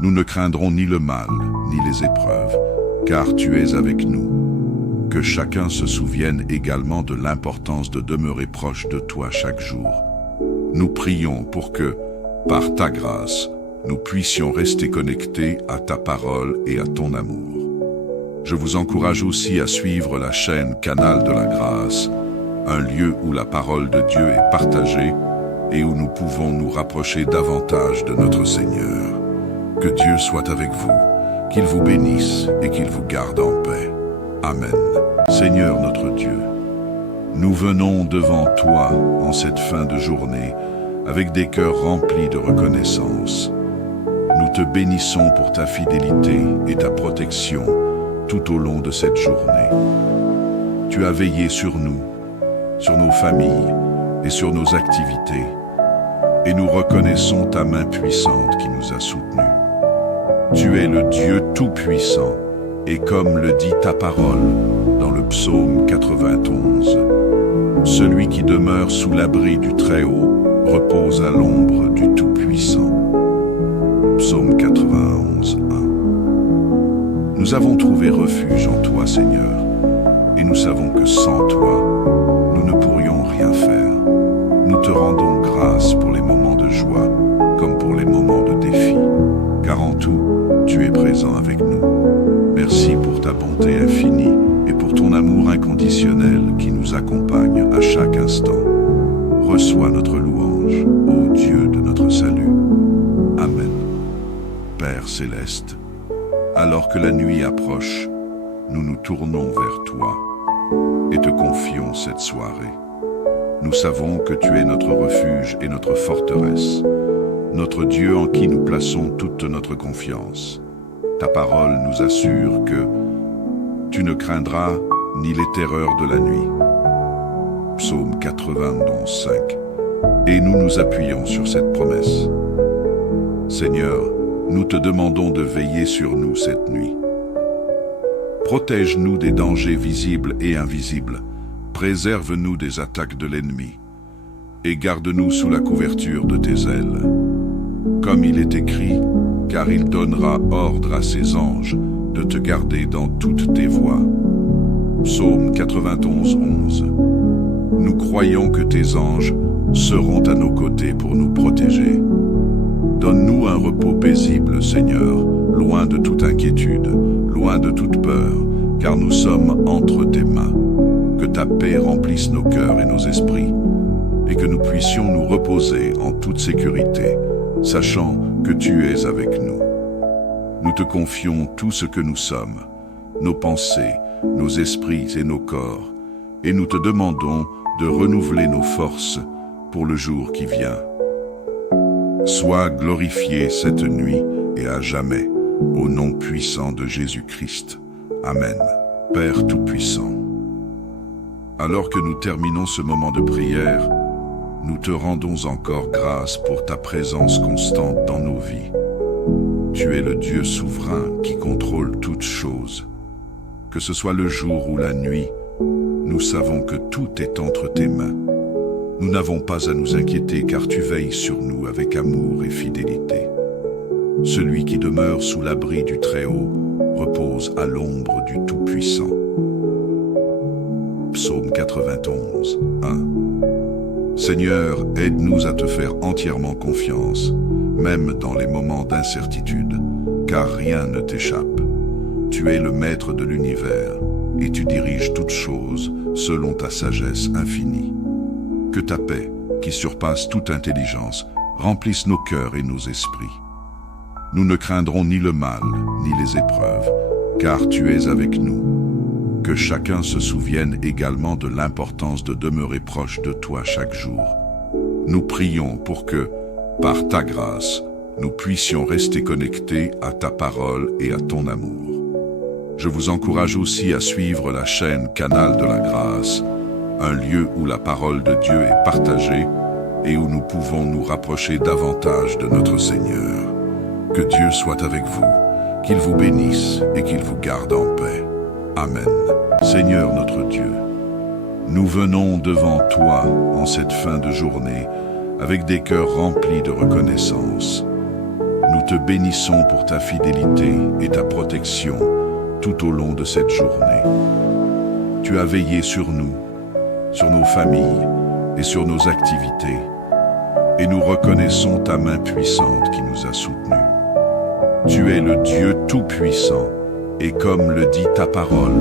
Nous ne craindrons ni le mal, ni les épreuves, car tu es avec nous. Que chacun se souvienne également de l'importance de demeurer proche de toi chaque jour. Nous prions pour que, par ta grâce, nous puissions rester connectés à ta parole et à ton amour. Je vous encourage aussi à suivre la chaîne Canal de la Grâce, un lieu où la parole de Dieu est partagée et où nous pouvons nous rapprocher davantage de notre Seigneur. Que Dieu soit avec vous, qu'il vous bénisse et qu'il vous garde en paix. Amen. Seigneur notre Dieu, nous venons devant toi en cette fin de journée avec des cœurs remplis de reconnaissance. Nous te bénissons pour ta fidélité et ta protection tout au long de cette journée. Tu as veillé sur nous, sur nos familles et sur nos activités, et nous reconnaissons ta main puissante qui nous a soutenus. Tu es le Dieu tout-puissant, et comme le dit ta parole dans le psaume 91, celui qui demeure sous l'abri du Très-Haut repose à l'ombre du Tout-Puissant. Psaume 91, 1. Nous avons trouvé refuge en toi, Seigneur, et nous savons que sans toi, nous ne pourrions rien faire. Nous te rendons grâce pour les moments de joie, comme pour les moments de défi, car en tout, tu es présent avec nous. Merci pour ta bonté infinie et pour ton amour inconditionnel qui nous accompagne à chaque instant. Reçois notre louange, ô Dieu de notre salut. Amen. Père céleste, alors que la nuit approche, nous nous tournons vers toi et te confions cette soirée. Nous savons que tu es notre refuge et notre forteresse, notre Dieu en qui nous plaçons toute notre confiance. Ta parole nous assure que tu ne craindras ni les terreurs de la nuit. Psaume 91, 5. Et nous nous appuyons sur cette promesse. Seigneur, nous te demandons de veiller sur nous cette nuit. Protège-nous des dangers visibles et invisibles. Préserve-nous des attaques de l'ennemi. Et garde-nous sous la couverture de tes ailes. Comme il est écrit, car il donnera ordre à ses anges de te garder dans toutes tes voies. Psaume 91, 11. Nous croyons que tes anges seront à nos côtés pour nous protéger. Donne-nous un repos paisible, Seigneur, loin de toute inquiétude, loin de toute peur, car nous sommes entre tes mains. Que ta paix remplisse nos cœurs et nos esprits, et que nous puissions nous reposer en toute sécurité, sachant que tu es avec nous. Nous te confions tout ce que nous sommes, nos pensées, nos esprits et nos corps, et nous te demandons de renouveler nos forces pour le jour qui vient. Sois glorifié cette nuit et à jamais, au nom puissant de Jésus-Christ. Amen. Père Tout-Puissant, alors que nous terminons ce moment de prière, nous te rendons encore grâce pour ta présence constante dans nos vies. Tu es le Dieu souverain qui contrôle toutes choses. Que ce soit le jour ou la nuit, nous savons que tout est entre tes mains. Nous n'avons pas à nous inquiéter car tu veilles sur nous avec amour et fidélité. Celui qui demeure sous l'abri du Très-Haut repose à l'ombre du Tout-Puissant. Psaume 91, 1. Seigneur, aide-nous à te faire entièrement confiance, même dans les moments d'incertitude, car rien ne t'échappe. Tu es le maître de l'univers et tu diriges toutes choses selon ta sagesse infinie. Que ta paix, qui surpasse toute intelligence, remplisse nos cœurs et nos esprits. Nous ne craindrons ni le mal, ni les épreuves, car tu es avec nous. Que chacun se souvienne également de l'importance de demeurer proche de toi chaque jour. Nous prions pour que, par ta grâce, nous puissions rester connectés à ta parole et à ton amour. Je vous encourage aussi à suivre la chaîne Canal de la Grâce, un lieu où la parole de Dieu est partagée et où nous pouvons nous rapprocher davantage de notre Seigneur. Que Dieu soit avec vous, qu'il vous bénisse et qu'il vous garde en paix. Amen. Seigneur notre Dieu, nous venons devant toi en cette fin de journée avec des cœurs remplis de reconnaissance. Nous te bénissons pour ta fidélité et ta protection tout au long de cette journée. Tu as veillé sur nous, sur nos familles et sur nos activités, et nous reconnaissons ta main puissante qui nous a soutenus. Tu es le Dieu tout-puissant, et comme le dit ta parole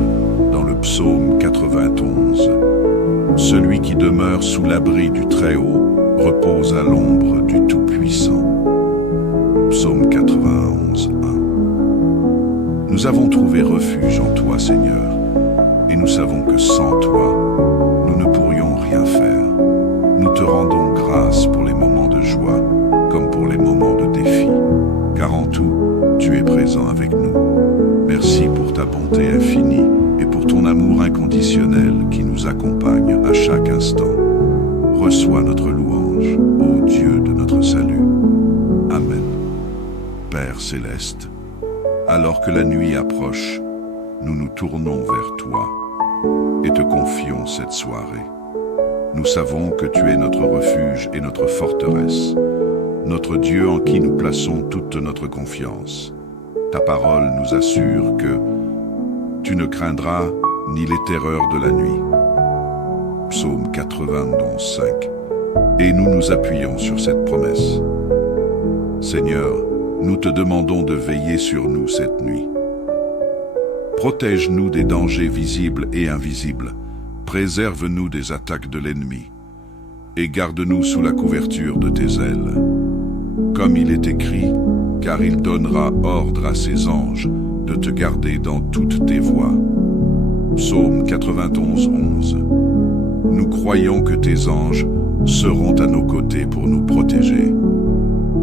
dans le psaume 91, celui qui demeure sous l'abri du Très-Haut repose à l'ombre du Tout-Puissant. Psaume 91, 1. Nous avons trouvé refuge en toi, Seigneur, et nous savons que sans toi, nous ne pourrions rien faire. Nous te rendons grâce pour les moments de joie comme pour les moments de défi, car en tout, tu es présent avec nous. Merci pour ta bonté infinie et pour ton amour inconditionnel qui nous accompagne à chaque instant. Reçois notre louange, ô Dieu de notre salut. Amen. Père céleste, alors que la nuit approche, nous nous tournons vers toi et te confions cette soirée. Nous savons que tu es notre refuge et notre forteresse, notre Dieu en qui nous plaçons toute notre confiance. Ta parole nous assure que tu ne craindras ni les terreurs de la nuit. Psaume 91, 5. Et nous nous appuyons sur cette promesse. Seigneur, nous te demandons de veiller sur nous cette nuit. Protège-nous des dangers visibles et invisibles. Préserve-nous des attaques de l'ennemi. Et garde-nous sous la couverture de tes ailes. Comme il est écrit, car il donnera ordre à ses anges de te garder dans toutes tes voies. Psaume 91, 11. Nous croyons que tes anges seront à nos côtés pour nous protéger.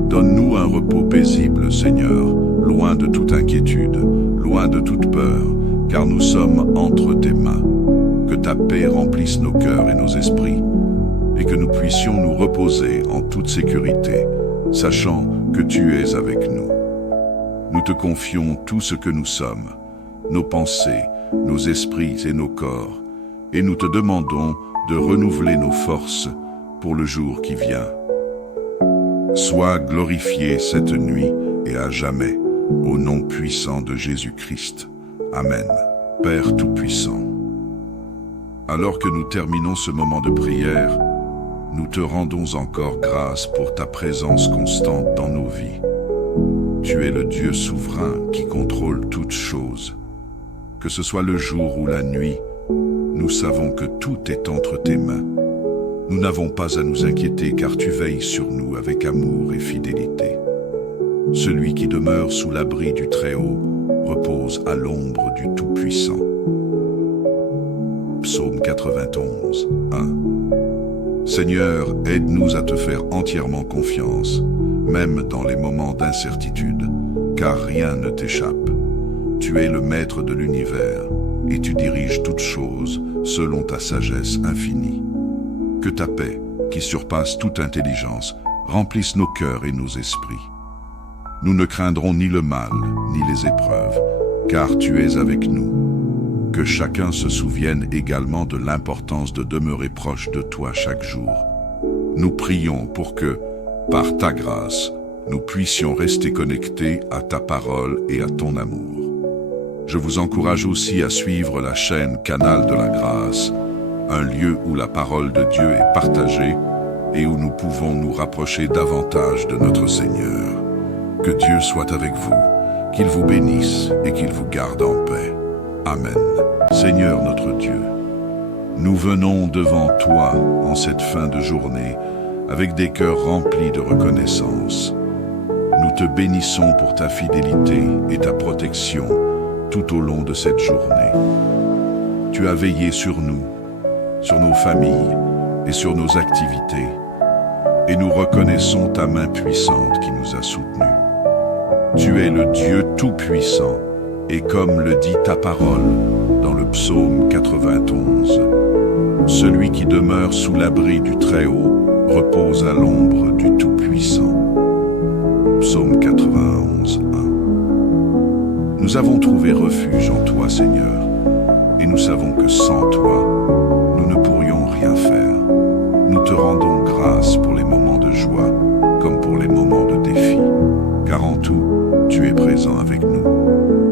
Donne-nous un repos paisible, Seigneur, loin de toute inquiétude, loin de toute peur, car nous sommes entre tes mains. Que ta paix remplisse nos cœurs et nos esprits, et que nous puissions nous reposer en toute sécurité, sachant que tu es avec nous. Nous te confions tout ce que nous sommes, nos pensées, nos esprits et nos corps, et nous te demandons de renouveler nos forces pour le jour qui vient. Sois glorifié cette nuit et à jamais, au nom puissant de Jésus-Christ. Amen. Père Tout-Puissant, alors que nous terminons ce moment de prière, nous te rendons encore grâce pour ta présence constante dans nos vies. Tu es le Dieu souverain qui contrôle toutes choses. Que ce soit le jour ou la nuit, nous savons que tout est entre tes mains. Nous n'avons pas à nous inquiéter car tu veilles sur nous avec amour et fidélité. Celui qui demeure sous l'abri du Très-Haut repose à l'ombre du Tout-Puissant. Psaume 91, 1. Seigneur, aide-nous à te faire entièrement confiance, même dans les moments d'incertitude, car rien ne t'échappe. Tu es le maître de l'univers, et tu diriges toutes choses selon ta sagesse infinie. Que ta paix, qui surpasse toute intelligence, remplisse nos cœurs et nos esprits. Nous ne craindrons ni le mal, ni les épreuves, car tu es avec nous. Que chacun se souvienne également de l'importance de demeurer proche de toi chaque jour. Nous prions pour que, par ta grâce, nous puissions rester connectés à ta parole et à ton amour. Je vous encourage aussi à suivre la chaîne Canal de la Grâce, un lieu où la parole de Dieu est partagée et où nous pouvons nous rapprocher davantage de notre Seigneur. Que Dieu soit avec vous, qu'il vous bénisse et qu'il vous garde en paix. Amen. Seigneur notre Dieu, nous venons devant toi en cette fin de journée avec des cœurs remplis de reconnaissance. Nous te bénissons pour ta fidélité et ta protection tout au long de cette journée. Tu as veillé sur nous, sur nos familles et sur nos activités, et nous reconnaissons ta main puissante qui nous a soutenus. Tu es le Dieu tout-puissant, et comme le dit ta parole dans le psaume 91, celui qui demeure sous l'abri du Très-Haut repose à l'ombre du Tout-Puissant. Psaume 91, 1. Nous avons trouvé refuge en toi, Seigneur, et nous savons que sans toi, nous ne pourrions rien faire. Nous te rendons grâce pour les moments de joie, comme pour les moments de défi, car en tout, tu es présent avec nous.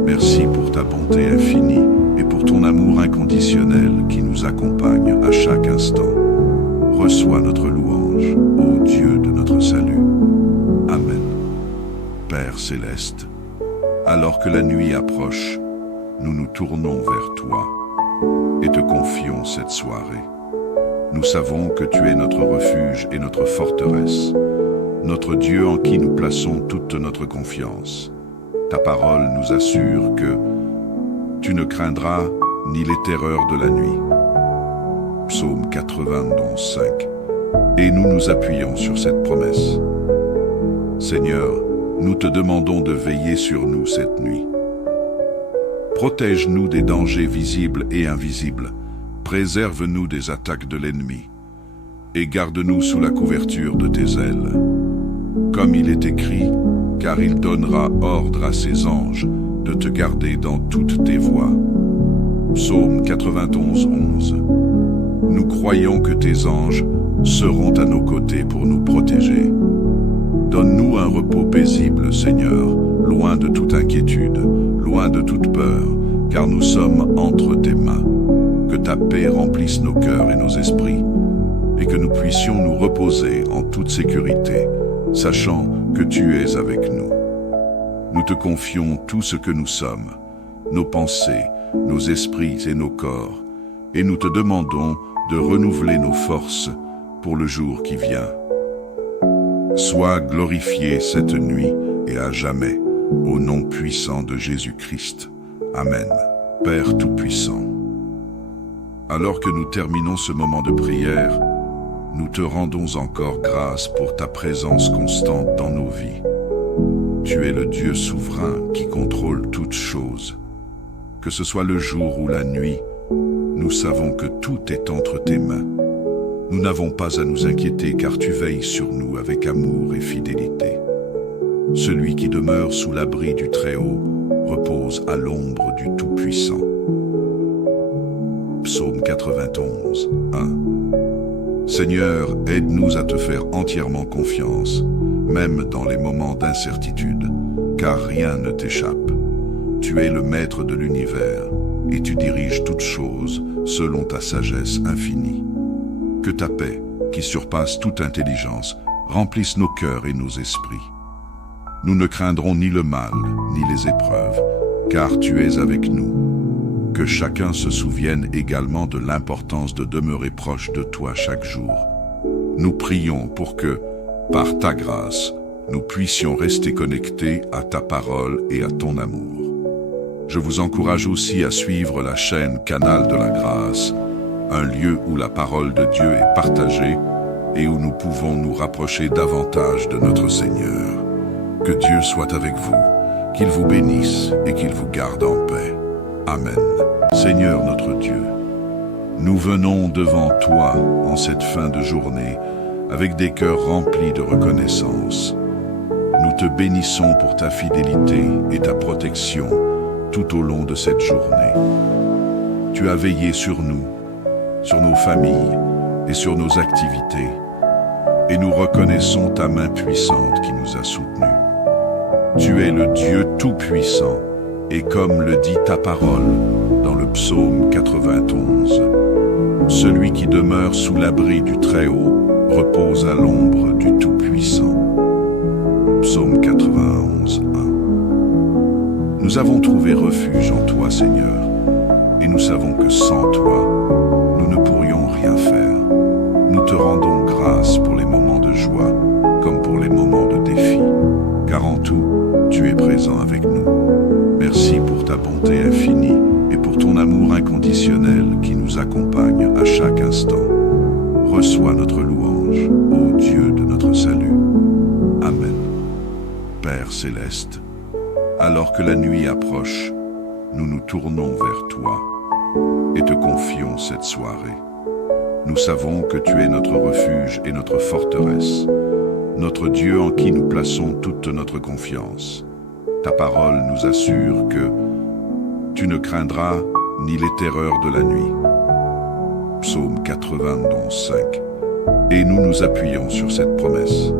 Merci pour ta bonté infinie et pour ton amour inconditionnel qui nous accompagne à chaque instant. Reçois notre louange, ô Dieu de notre salut. Amen. Père céleste, alors que la nuit approche, nous nous tournons vers toi et te confions cette soirée. Nous savons que tu es notre refuge et notre forteresse, notre Dieu en qui nous plaçons toute notre confiance. Ta parole nous assure que tu ne craindras ni les terreurs de la nuit. Psaume 91, 5. Et nous nous appuyons sur cette promesse. Seigneur, nous te demandons de veiller sur nous cette nuit. Protège-nous des dangers visibles et invisibles. Préserve-nous des attaques de l'ennemi. Et garde-nous sous la couverture de tes ailes. Comme il est écrit, car il donnera ordre à ses anges de te garder dans toutes tes voies. Psaume 91, 11. Nous croyons que tes anges seront à nos côtés pour nous protéger. Donne-nous un repos paisible, Seigneur, loin de toute inquiétude, loin de toute peur, car nous sommes entre tes mains. Que ta paix remplisse nos cœurs et nos esprits, et que nous puissions nous reposer en toute sécurité, sachant que tu es avec nous. Nous te confions tout ce que nous sommes, nos pensées, nos esprits et nos corps, et nous te demandons de renouveler nos forces pour le jour qui vient. Sois glorifié cette nuit et à jamais, au nom puissant de Jésus-Christ. Amen. Père Tout-Puissant, alors que nous terminons ce moment de prière, nous te rendons encore grâce pour ta présence constante dans nos vies. Tu es le Dieu souverain qui contrôle toutes choses. Que ce soit le jour ou la nuit, nous savons que tout est entre tes mains. Nous n'avons pas à nous inquiéter car tu veilles sur nous avec amour et fidélité. Celui qui demeure sous l'abri du Très-Haut repose à l'ombre du Tout-Puissant. Psaume 91, 1. Seigneur, aide-nous à te faire entièrement confiance, même dans les moments d'incertitude, car rien ne t'échappe. Tu es le maître de l'univers, et tu diriges toutes choses selon ta sagesse infinie. Que ta paix, qui surpasse toute intelligence, remplisse nos cœurs et nos esprits. Nous ne craindrons ni le mal, ni les épreuves, car tu es avec nous. Que chacun se souvienne également de l'importance de demeurer proche de toi chaque jour. Nous prions pour que, par ta grâce, nous puissions rester connectés à ta parole et à ton amour. Je vous encourage aussi à suivre la chaîne Canal de la Grâce, un lieu où la parole de Dieu est partagée et où nous pouvons nous rapprocher davantage de notre Seigneur. Que Dieu soit avec vous, qu'il vous bénisse et qu'il vous garde en paix. Amen. Seigneur notre Dieu, nous venons devant toi en cette fin de journée avec des cœurs remplis de reconnaissance. Nous te bénissons pour ta fidélité et ta protection tout au long de cette journée. Tu as veillé sur nous, sur nos familles et sur nos activités, et nous reconnaissons ta main puissante qui nous a soutenus. Tu es le Dieu tout-puissant, et comme le dit ta parole dans le psaume 91, celui qui demeure sous l'abri du Très-Haut repose à l'ombre du Tout-Puissant. Psaume 91, 1. Nous avons trouvé refuge en toi, Seigneur, et nous savons que sans toi, nous ne pourrions rien faire. Nous te rendons grâce pour les moments de joie, comme pour les moments de défi, car en tout, tu es présent avec nous. Merci pour ta bonté infinie et pour ton amour inconditionnel qui nous accompagne à chaque instant. Reçois notre louange, ô Dieu de notre salut. Amen. Père céleste, alors que la nuit approche, nous nous tournons vers toi et te confions cette soirée. Nous savons que tu es notre refuge et notre forteresse, notre Dieu en qui nous plaçons toute notre confiance. Ta parole nous assure que tu ne craindras ni les terreurs de la nuit. Psaume 91, 5. Et nous nous appuyons sur cette promesse.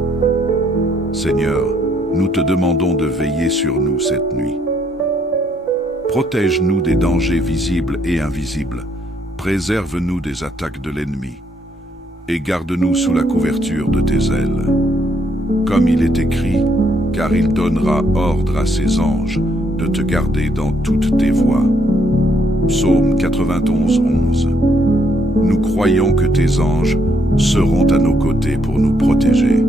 Seigneur, nous te demandons de veiller sur nous cette nuit. Protège-nous des dangers visibles et invisibles. Préserve-nous des attaques de l'ennemi. Et garde-nous sous la couverture de tes ailes. Comme il est écrit, car il donnera ordre à ses anges de te garder dans toutes tes voies. Psaume 91, 11. Nous croyons que tes anges seront à nos côtés pour nous protéger.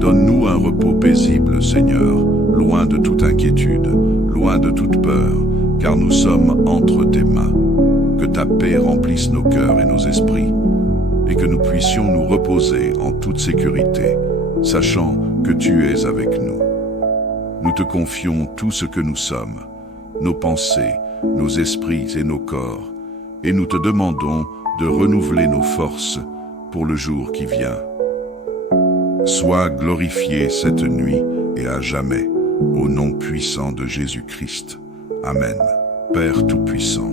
Donne-nous un repos paisible, Seigneur, loin de toute inquiétude, loin de toute peur, car nous sommes entre tes mains. Que ta paix remplisse nos cœurs et nos esprits, et que nous puissions nous reposer en toute sécurité, sachant que tu es avec nous. Nous te confions tout ce que nous sommes, nos pensées, nos esprits et nos corps, et nous te demandons de renouveler nos forces pour le jour qui vient. Sois glorifié cette nuit et à jamais, au nom puissant de Jésus-Christ. Amen. Père Tout-Puissant,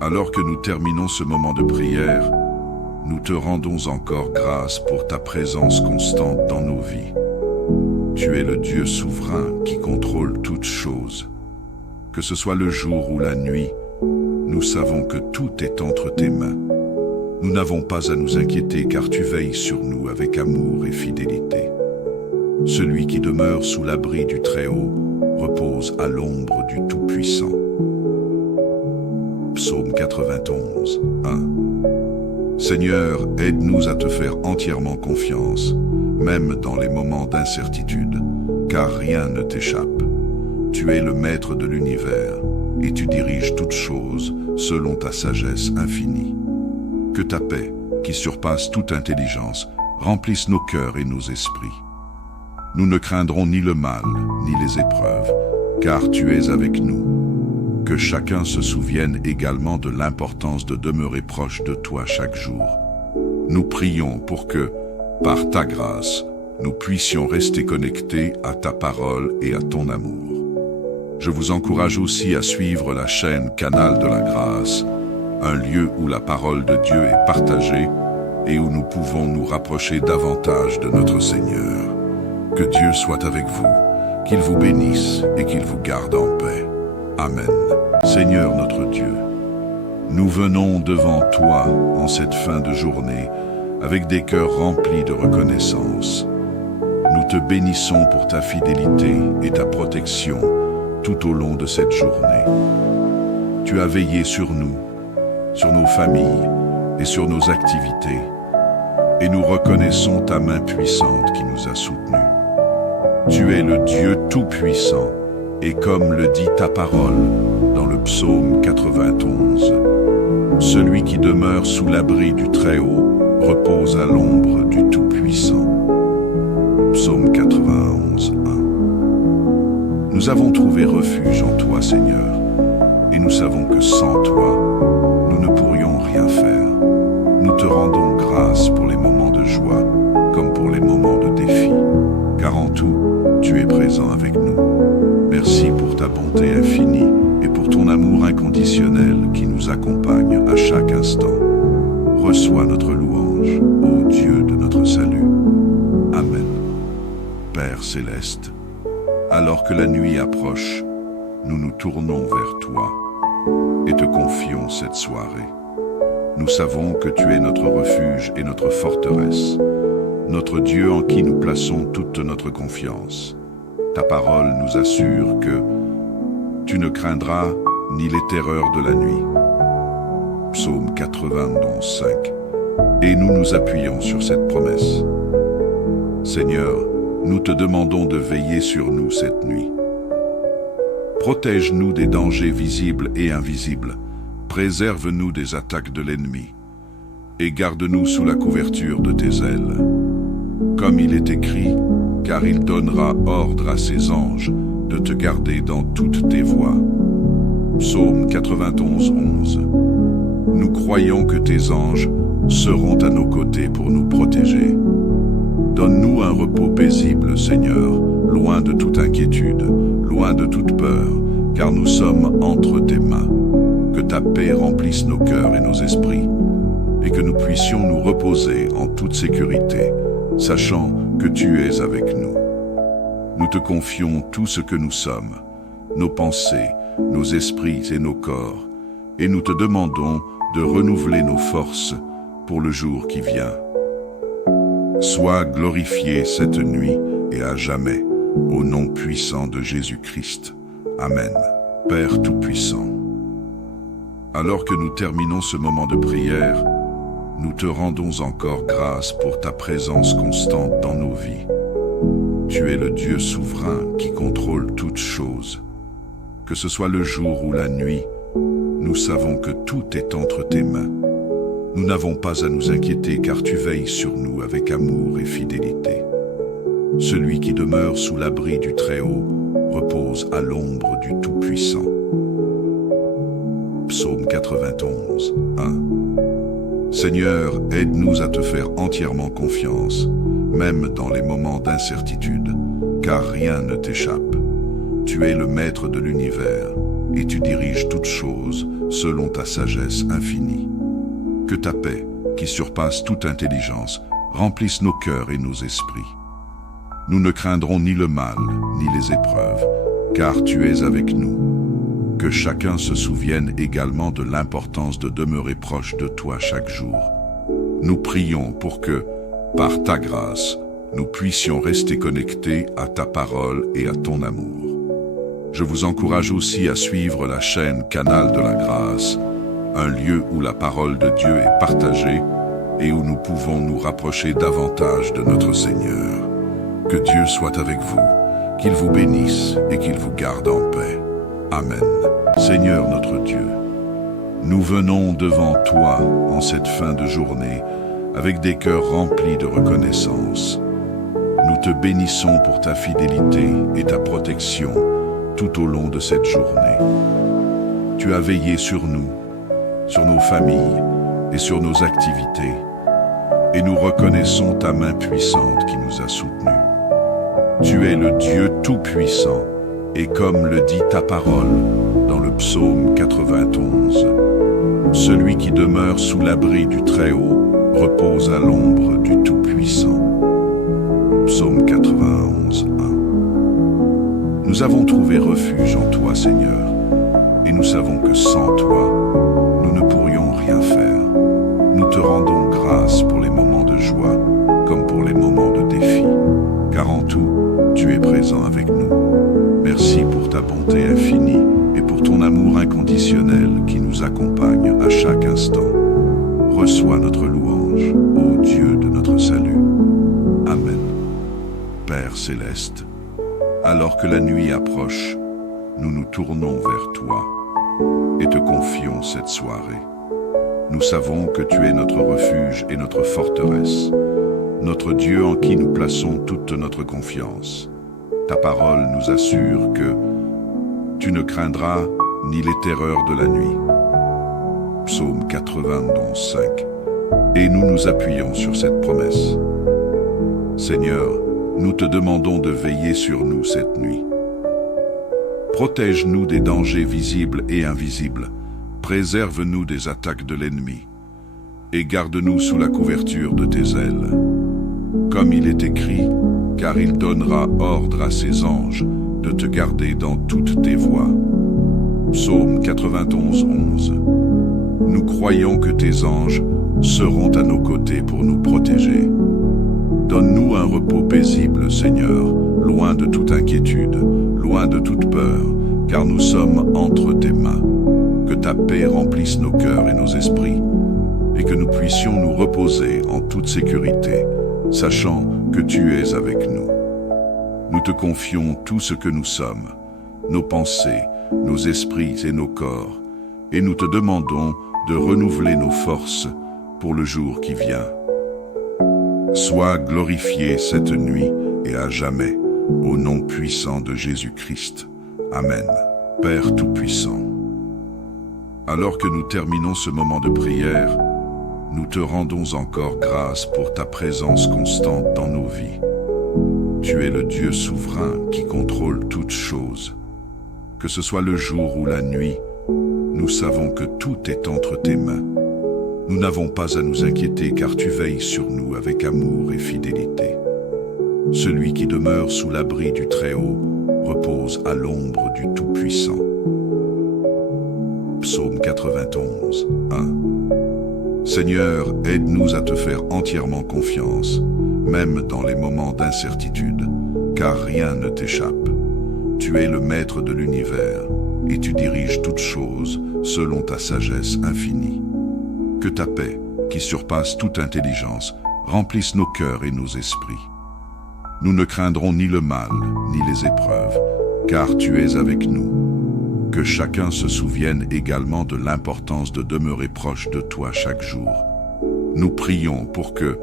alors que nous terminons ce moment de prière, nous te rendons encore grâce pour ta présence constante dans nos vies. Tu es le Dieu souverain qui contrôle toutes choses. Que ce soit le jour ou la nuit, nous savons que tout est entre tes mains. Nous n'avons pas à nous inquiéter car tu veilles sur nous avec amour et fidélité. Celui qui demeure sous l'abri du Très-Haut repose à l'ombre du Tout-Puissant. Psaume 91, 1. Seigneur, aide-nous à te faire entièrement confiance, même dans les moments d'incertitude, car rien ne t'échappe. Tu es le maître de l'univers, et tu diriges toutes choses selon ta sagesse infinie. Que ta paix, qui surpasse toute intelligence, remplisse nos cœurs et nos esprits. Nous ne craindrons ni le mal, ni les épreuves, car tu es avec nous. Que chacun se souvienne également de l'importance de demeurer proche de toi chaque jour. Nous prions pour que, par ta grâce, nous puissions rester connectés à ta parole et à ton amour. Je vous encourage aussi à suivre la chaîne Canal de la Grâce, un lieu où la parole de Dieu est partagée et où nous pouvons nous rapprocher davantage de notre Seigneur. Que Dieu soit avec vous, qu'il vous bénisse et qu'il vous garde en paix. Amen. Seigneur notre Dieu, nous venons devant toi en cette fin de journée avec des cœurs remplis de reconnaissance. Nous te bénissons pour ta fidélité et ta protection tout au long de cette journée. Tu as veillé sur nous, sur nos familles et sur nos activités, et nous reconnaissons ta main puissante qui nous a soutenus. Tu es le Dieu tout-puissant, et comme le dit ta parole dans le psaume 91, Celui qui demeure sous l'abri du Très-Haut repose à l'ombre du Tout-Puissant. Psaume 91, 1. Nous avons trouvé refuge en toi, Seigneur, et nous savons que sans toi, nous ne pourrions rien faire. Nous te rendons grâce pour les moments de joie, comme pour les moments de défi, car en tout, tu es présent avec nous. Merci pour ta bonté infinie et pour ton amour inconditionnel qui nous accompagne à chaque instant. Reçois notre louange, ô Dieu de notre salut. Amen. Père céleste, alors que la nuit approche, nous nous tournons vers toi et te confions cette soirée. Nous savons que tu es notre refuge et notre forteresse, notre Dieu en qui nous plaçons toute notre confiance. Ta parole nous assure que tu ne craindras ni les terreurs de la nuit. Psaume 91, 5. Et nous nous appuyons sur cette promesse. Seigneur, nous te demandons de veiller sur nous cette nuit. Protège-nous des dangers visibles et invisibles. Préserve-nous des attaques de l'ennemi. Et garde-nous sous la couverture de tes ailes. Comme il est écrit, car il donnera ordre à ses anges de te garder dans toutes tes voies. Psaume 91, 11. Nous croyons que tes anges seront à nos côtés pour nous protéger. Donne-nous un repos paisible, Seigneur, loin de toute inquiétude, loin de toute peur, car nous sommes entre tes mains. Que ta paix remplisse nos cœurs et nos esprits, et que nous puissions nous reposer en toute sécurité, sachant que tu es avec nous. Nous te confions tout ce que nous sommes, nos pensées, nos esprits et nos corps, et nous te demandons de renouveler nos forces pour le jour qui vient. Sois glorifié cette nuit et à jamais, au nom puissant de Jésus-Christ. Amen. Père Tout-Puissant, alors que nous terminons ce moment de prière, nous te rendons encore grâce pour ta présence constante dans nos vies. Tu es le Dieu souverain qui contrôle toutes choses. Que ce soit le jour ou la nuit, nous savons que tout est entre tes mains. Nous n'avons pas à nous inquiéter car tu veilles sur nous avec amour et fidélité. Celui qui demeure sous l'abri du Très-Haut repose à l'ombre du Tout-Puissant. Psaume 91, 1. Seigneur, aide-nous à te faire entièrement confiance, même dans les moments d'incertitude, car rien ne t'échappe. Tu es le maître de l'univers, et tu diriges toutes choses selon ta sagesse infinie. Que ta paix, qui surpasse toute intelligence, remplisse nos cœurs et nos esprits. Nous ne craindrons ni le mal, ni les épreuves, car tu es avec nous. Que chacun se souvienne également de l'importance de demeurer proche de toi chaque jour. Nous prions pour que, par ta grâce, nous puissions rester connectés à ta parole et à ton amour. Je vous encourage aussi à suivre la chaîne Canal de la Grâce, un lieu où la parole de Dieu est partagée et où nous pouvons nous rapprocher davantage de notre Seigneur. Que Dieu soit avec vous, qu'il vous bénisse et qu'il vous garde en paix. Amen. Seigneur notre Dieu, nous venons devant toi en cette fin de journée avec des cœurs remplis de reconnaissance. Nous te bénissons pour ta fidélité et ta protection tout au long de cette journée. Tu as veillé sur nous, sur nos familles et sur nos activités, et nous reconnaissons ta main puissante qui nous a soutenus. Tu es le Dieu tout-puissant, et comme le dit ta parole dans le psaume 91, celui qui demeure sous l'abri du Très-Haut repose à l'ombre du Tout-Puissant. Psaume 91, 1. Nous avons trouvé refuge en toi, Seigneur, et nous savons que sans toi, nous ne pourrions rien faire. Nous te rendons grâce pour les moments de joie, comme pour les moments de défi, car en tout, tu es présent avec nous. Merci pour ta bonté infinie et pour ton amour inconditionnel qui nous accompagne à chaque instant. Reçois notre louange, ô Dieu de notre salut. Amen. Père céleste, alors que la nuit approche, nous nous tournons vers toi et te confions cette soirée. Nous savons que tu es notre refuge et notre forteresse, notre Dieu en qui nous plaçons toute notre confiance. Ta parole nous assure que tu ne craindras ni les terreurs de la nuit. Psaume 91, 5. Et nous nous appuyons sur cette promesse. Seigneur, nous te demandons de veiller sur nous cette nuit. Protège-nous des dangers visibles et invisibles. Préserve-nous des attaques de l'ennemi. Et garde-nous sous la couverture de tes ailes. Comme il est écrit, car il donnera ordre à ses anges de te garder dans toutes tes voies. Psaume 91, 11. Nous croyons que tes anges seront à nos côtés pour nous protéger. Donne-nous un repos paisible, Seigneur, loin de toute inquiétude, loin de toute peur, car nous sommes entre tes mains. Que ta paix remplisse nos cœurs et nos esprits, et que nous puissions nous reposer en toute sécurité, sachant que tu es avec nous. Nous te confions tout ce que nous sommes, nos pensées, nos esprits et nos corps, et nous te demandons de renouveler nos forces pour le jour qui vient. Sois glorifié cette nuit et à jamais, au nom puissant de Jésus-Christ. Amen. Père Tout-Puissant, alors que nous terminons ce moment de prière, nous te rendons encore grâce pour ta présence constante dans nos vies. Tu es le Dieu souverain qui contrôle toutes choses. Que ce soit le jour ou la nuit, nous savons que tout est entre tes mains. Nous n'avons pas à nous inquiéter car tu veilles sur nous avec amour et fidélité. Celui qui demeure sous l'abri du Très-Haut repose à l'ombre du Tout-Puissant. Psaume 91, 1. Seigneur, aide-nous à te faire entièrement confiance, même dans les moments d'incertitude, car rien ne t'échappe. Tu es le maître de l'univers et tu diriges toutes choses selon ta sagesse infinie. Que ta paix, qui surpasse toute intelligence, remplisse nos cœurs et nos esprits. Nous ne craindrons ni le mal, ni les épreuves, car tu es avec nous. Que chacun se souvienne également de l'importance de demeurer proche de toi chaque jour. Nous prions pour que,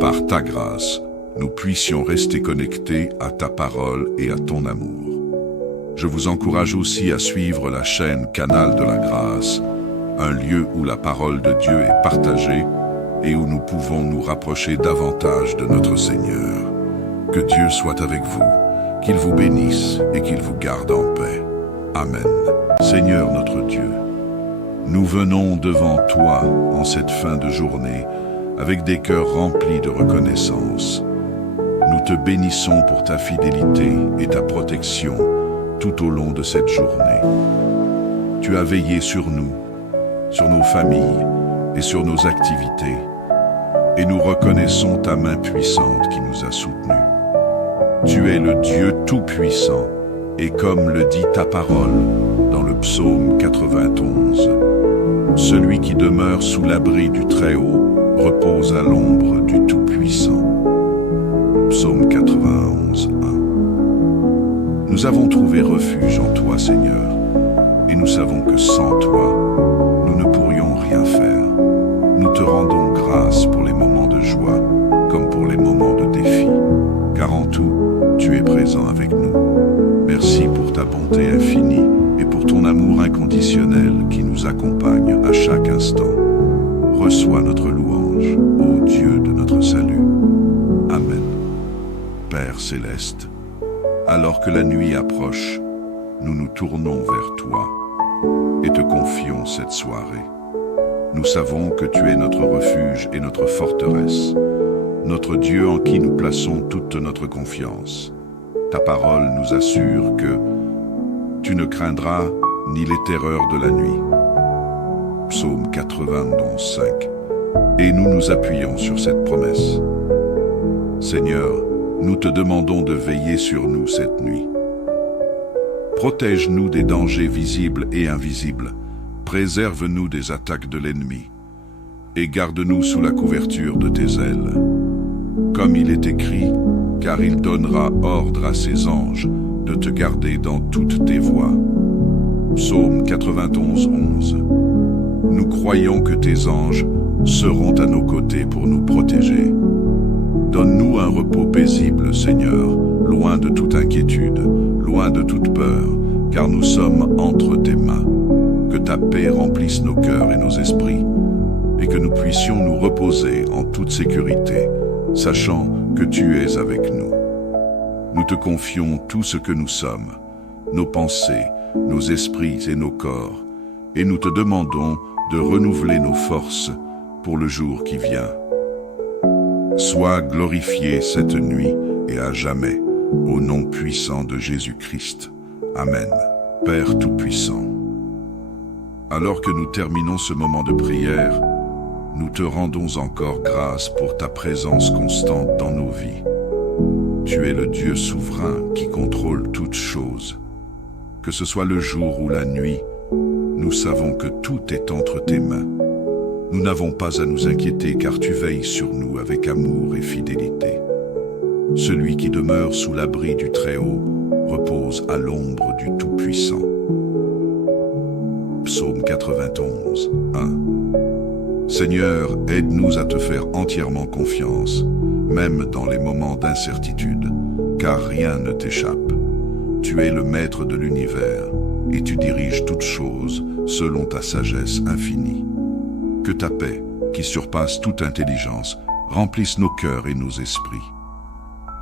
par ta grâce, nous puissions rester connectés à ta parole et à ton amour. Je vous encourage aussi à suivre la chaîne Canal de la Grâce, un lieu où la parole de Dieu est partagée et où nous pouvons nous rapprocher davantage de notre Seigneur. Que Dieu soit avec vous, qu'il vous bénisse et qu'il vous garde en paix. Amen. Seigneur notre Dieu, nous venons devant toi en cette fin de journée avec des cœurs remplis de reconnaissance. Nous te bénissons pour ta fidélité et ta protection tout au long de cette journée. Tu as veillé sur nous, sur nos familles et sur nos activités, et nous reconnaissons ta main puissante qui nous a soutenus. Tu es le Dieu tout-puissant, et comme le dit ta parole dans le psaume 91, celui qui demeure sous l'abri du Très-Haut repose à l'ombre du Tout-Puissant. Psaume 91, 1. Nous avons trouvé refuge en toi, Seigneur, et nous savons que sans toi, nous ne pourrions rien faire. Nous te rendons grâce pour les moments de joie, comme pour les moments de défi, car en tout, tu es présent avec nous. Merci pour ta bonté infinie et pour ton amour inconditionnel qui nous accompagne à chaque instant. Reçois notre louange, ô Dieu de notre salut. Amen. Père céleste, alors que la nuit approche, nous nous tournons vers toi et te confions cette soirée. Nous savons que tu es notre refuge et notre forteresse, notre Dieu en qui nous plaçons toute notre confiance. Ta parole nous assure que tu ne craindras ni les terreurs de la nuit. Psaume 91, 5. Et nous nous appuyons sur cette promesse. Seigneur, nous te demandons de veiller sur nous cette nuit. Protège-nous des dangers visibles et invisibles. Préserve-nous des attaques de l'ennemi. Et garde-nous sous la couverture de tes ailes. Comme il est écrit, car il donnera ordre à ses anges de te garder dans toutes tes voies. Psaume 91, 11. Nous croyons que tes anges seront à nos côtés pour nous protéger. Donne-nous un repos paisible, Seigneur, loin de toute inquiétude, loin de toute peur, car nous sommes entre tes mains. Que ta paix remplisse nos cœurs et nos esprits, et que nous puissions nous reposer en toute sécurité, sachant que tu es avec nous. Nous te confions tout ce que nous sommes, nos pensées, nos esprits et nos corps, et nous te demandons de renouveler nos forces pour le jour qui vient. Sois glorifié cette nuit et à jamais, au nom puissant de Jésus-Christ. Amen. Père Tout-Puissant, alors que nous terminons ce moment de prière, nous te rendons encore grâce pour ta présence constante dans nos vies. Tu es le Dieu souverain qui contrôle toutes choses. Que ce soit le jour ou la nuit, nous savons que tout est entre tes mains. Nous n'avons pas à nous inquiéter car tu veilles sur nous avec amour et fidélité. Celui qui demeure sous l'abri du Très-Haut repose à l'ombre du Tout-Puissant. Psaume 91, 1. Seigneur, aide-nous à te faire entièrement confiance, même dans les moments d'incertitude, car rien ne t'échappe. Tu es le maître de l'univers et tu diriges toutes choses selon ta sagesse infinie. Que ta paix, qui surpasse toute intelligence, remplisse nos cœurs et nos esprits.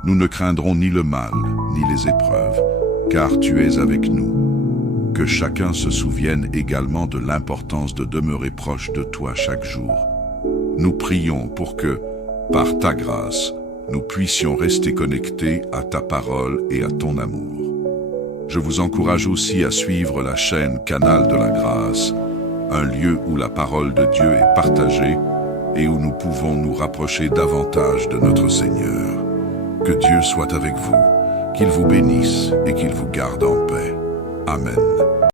Nous ne craindrons ni le mal, ni les épreuves, car tu es avec nous. Que chacun se souvienne également de l'importance de demeurer proche de toi chaque jour. Nous prions pour que, par ta grâce, nous puissions rester connectés à ta parole et à ton amour. Je vous encourage aussi à suivre la chaîne Canal de la Grâce, un lieu où la parole de Dieu est partagée et où nous pouvons nous rapprocher davantage de notre Seigneur. Que Dieu soit avec vous, qu'il vous bénisse et qu'il vous garde en paix. Amen.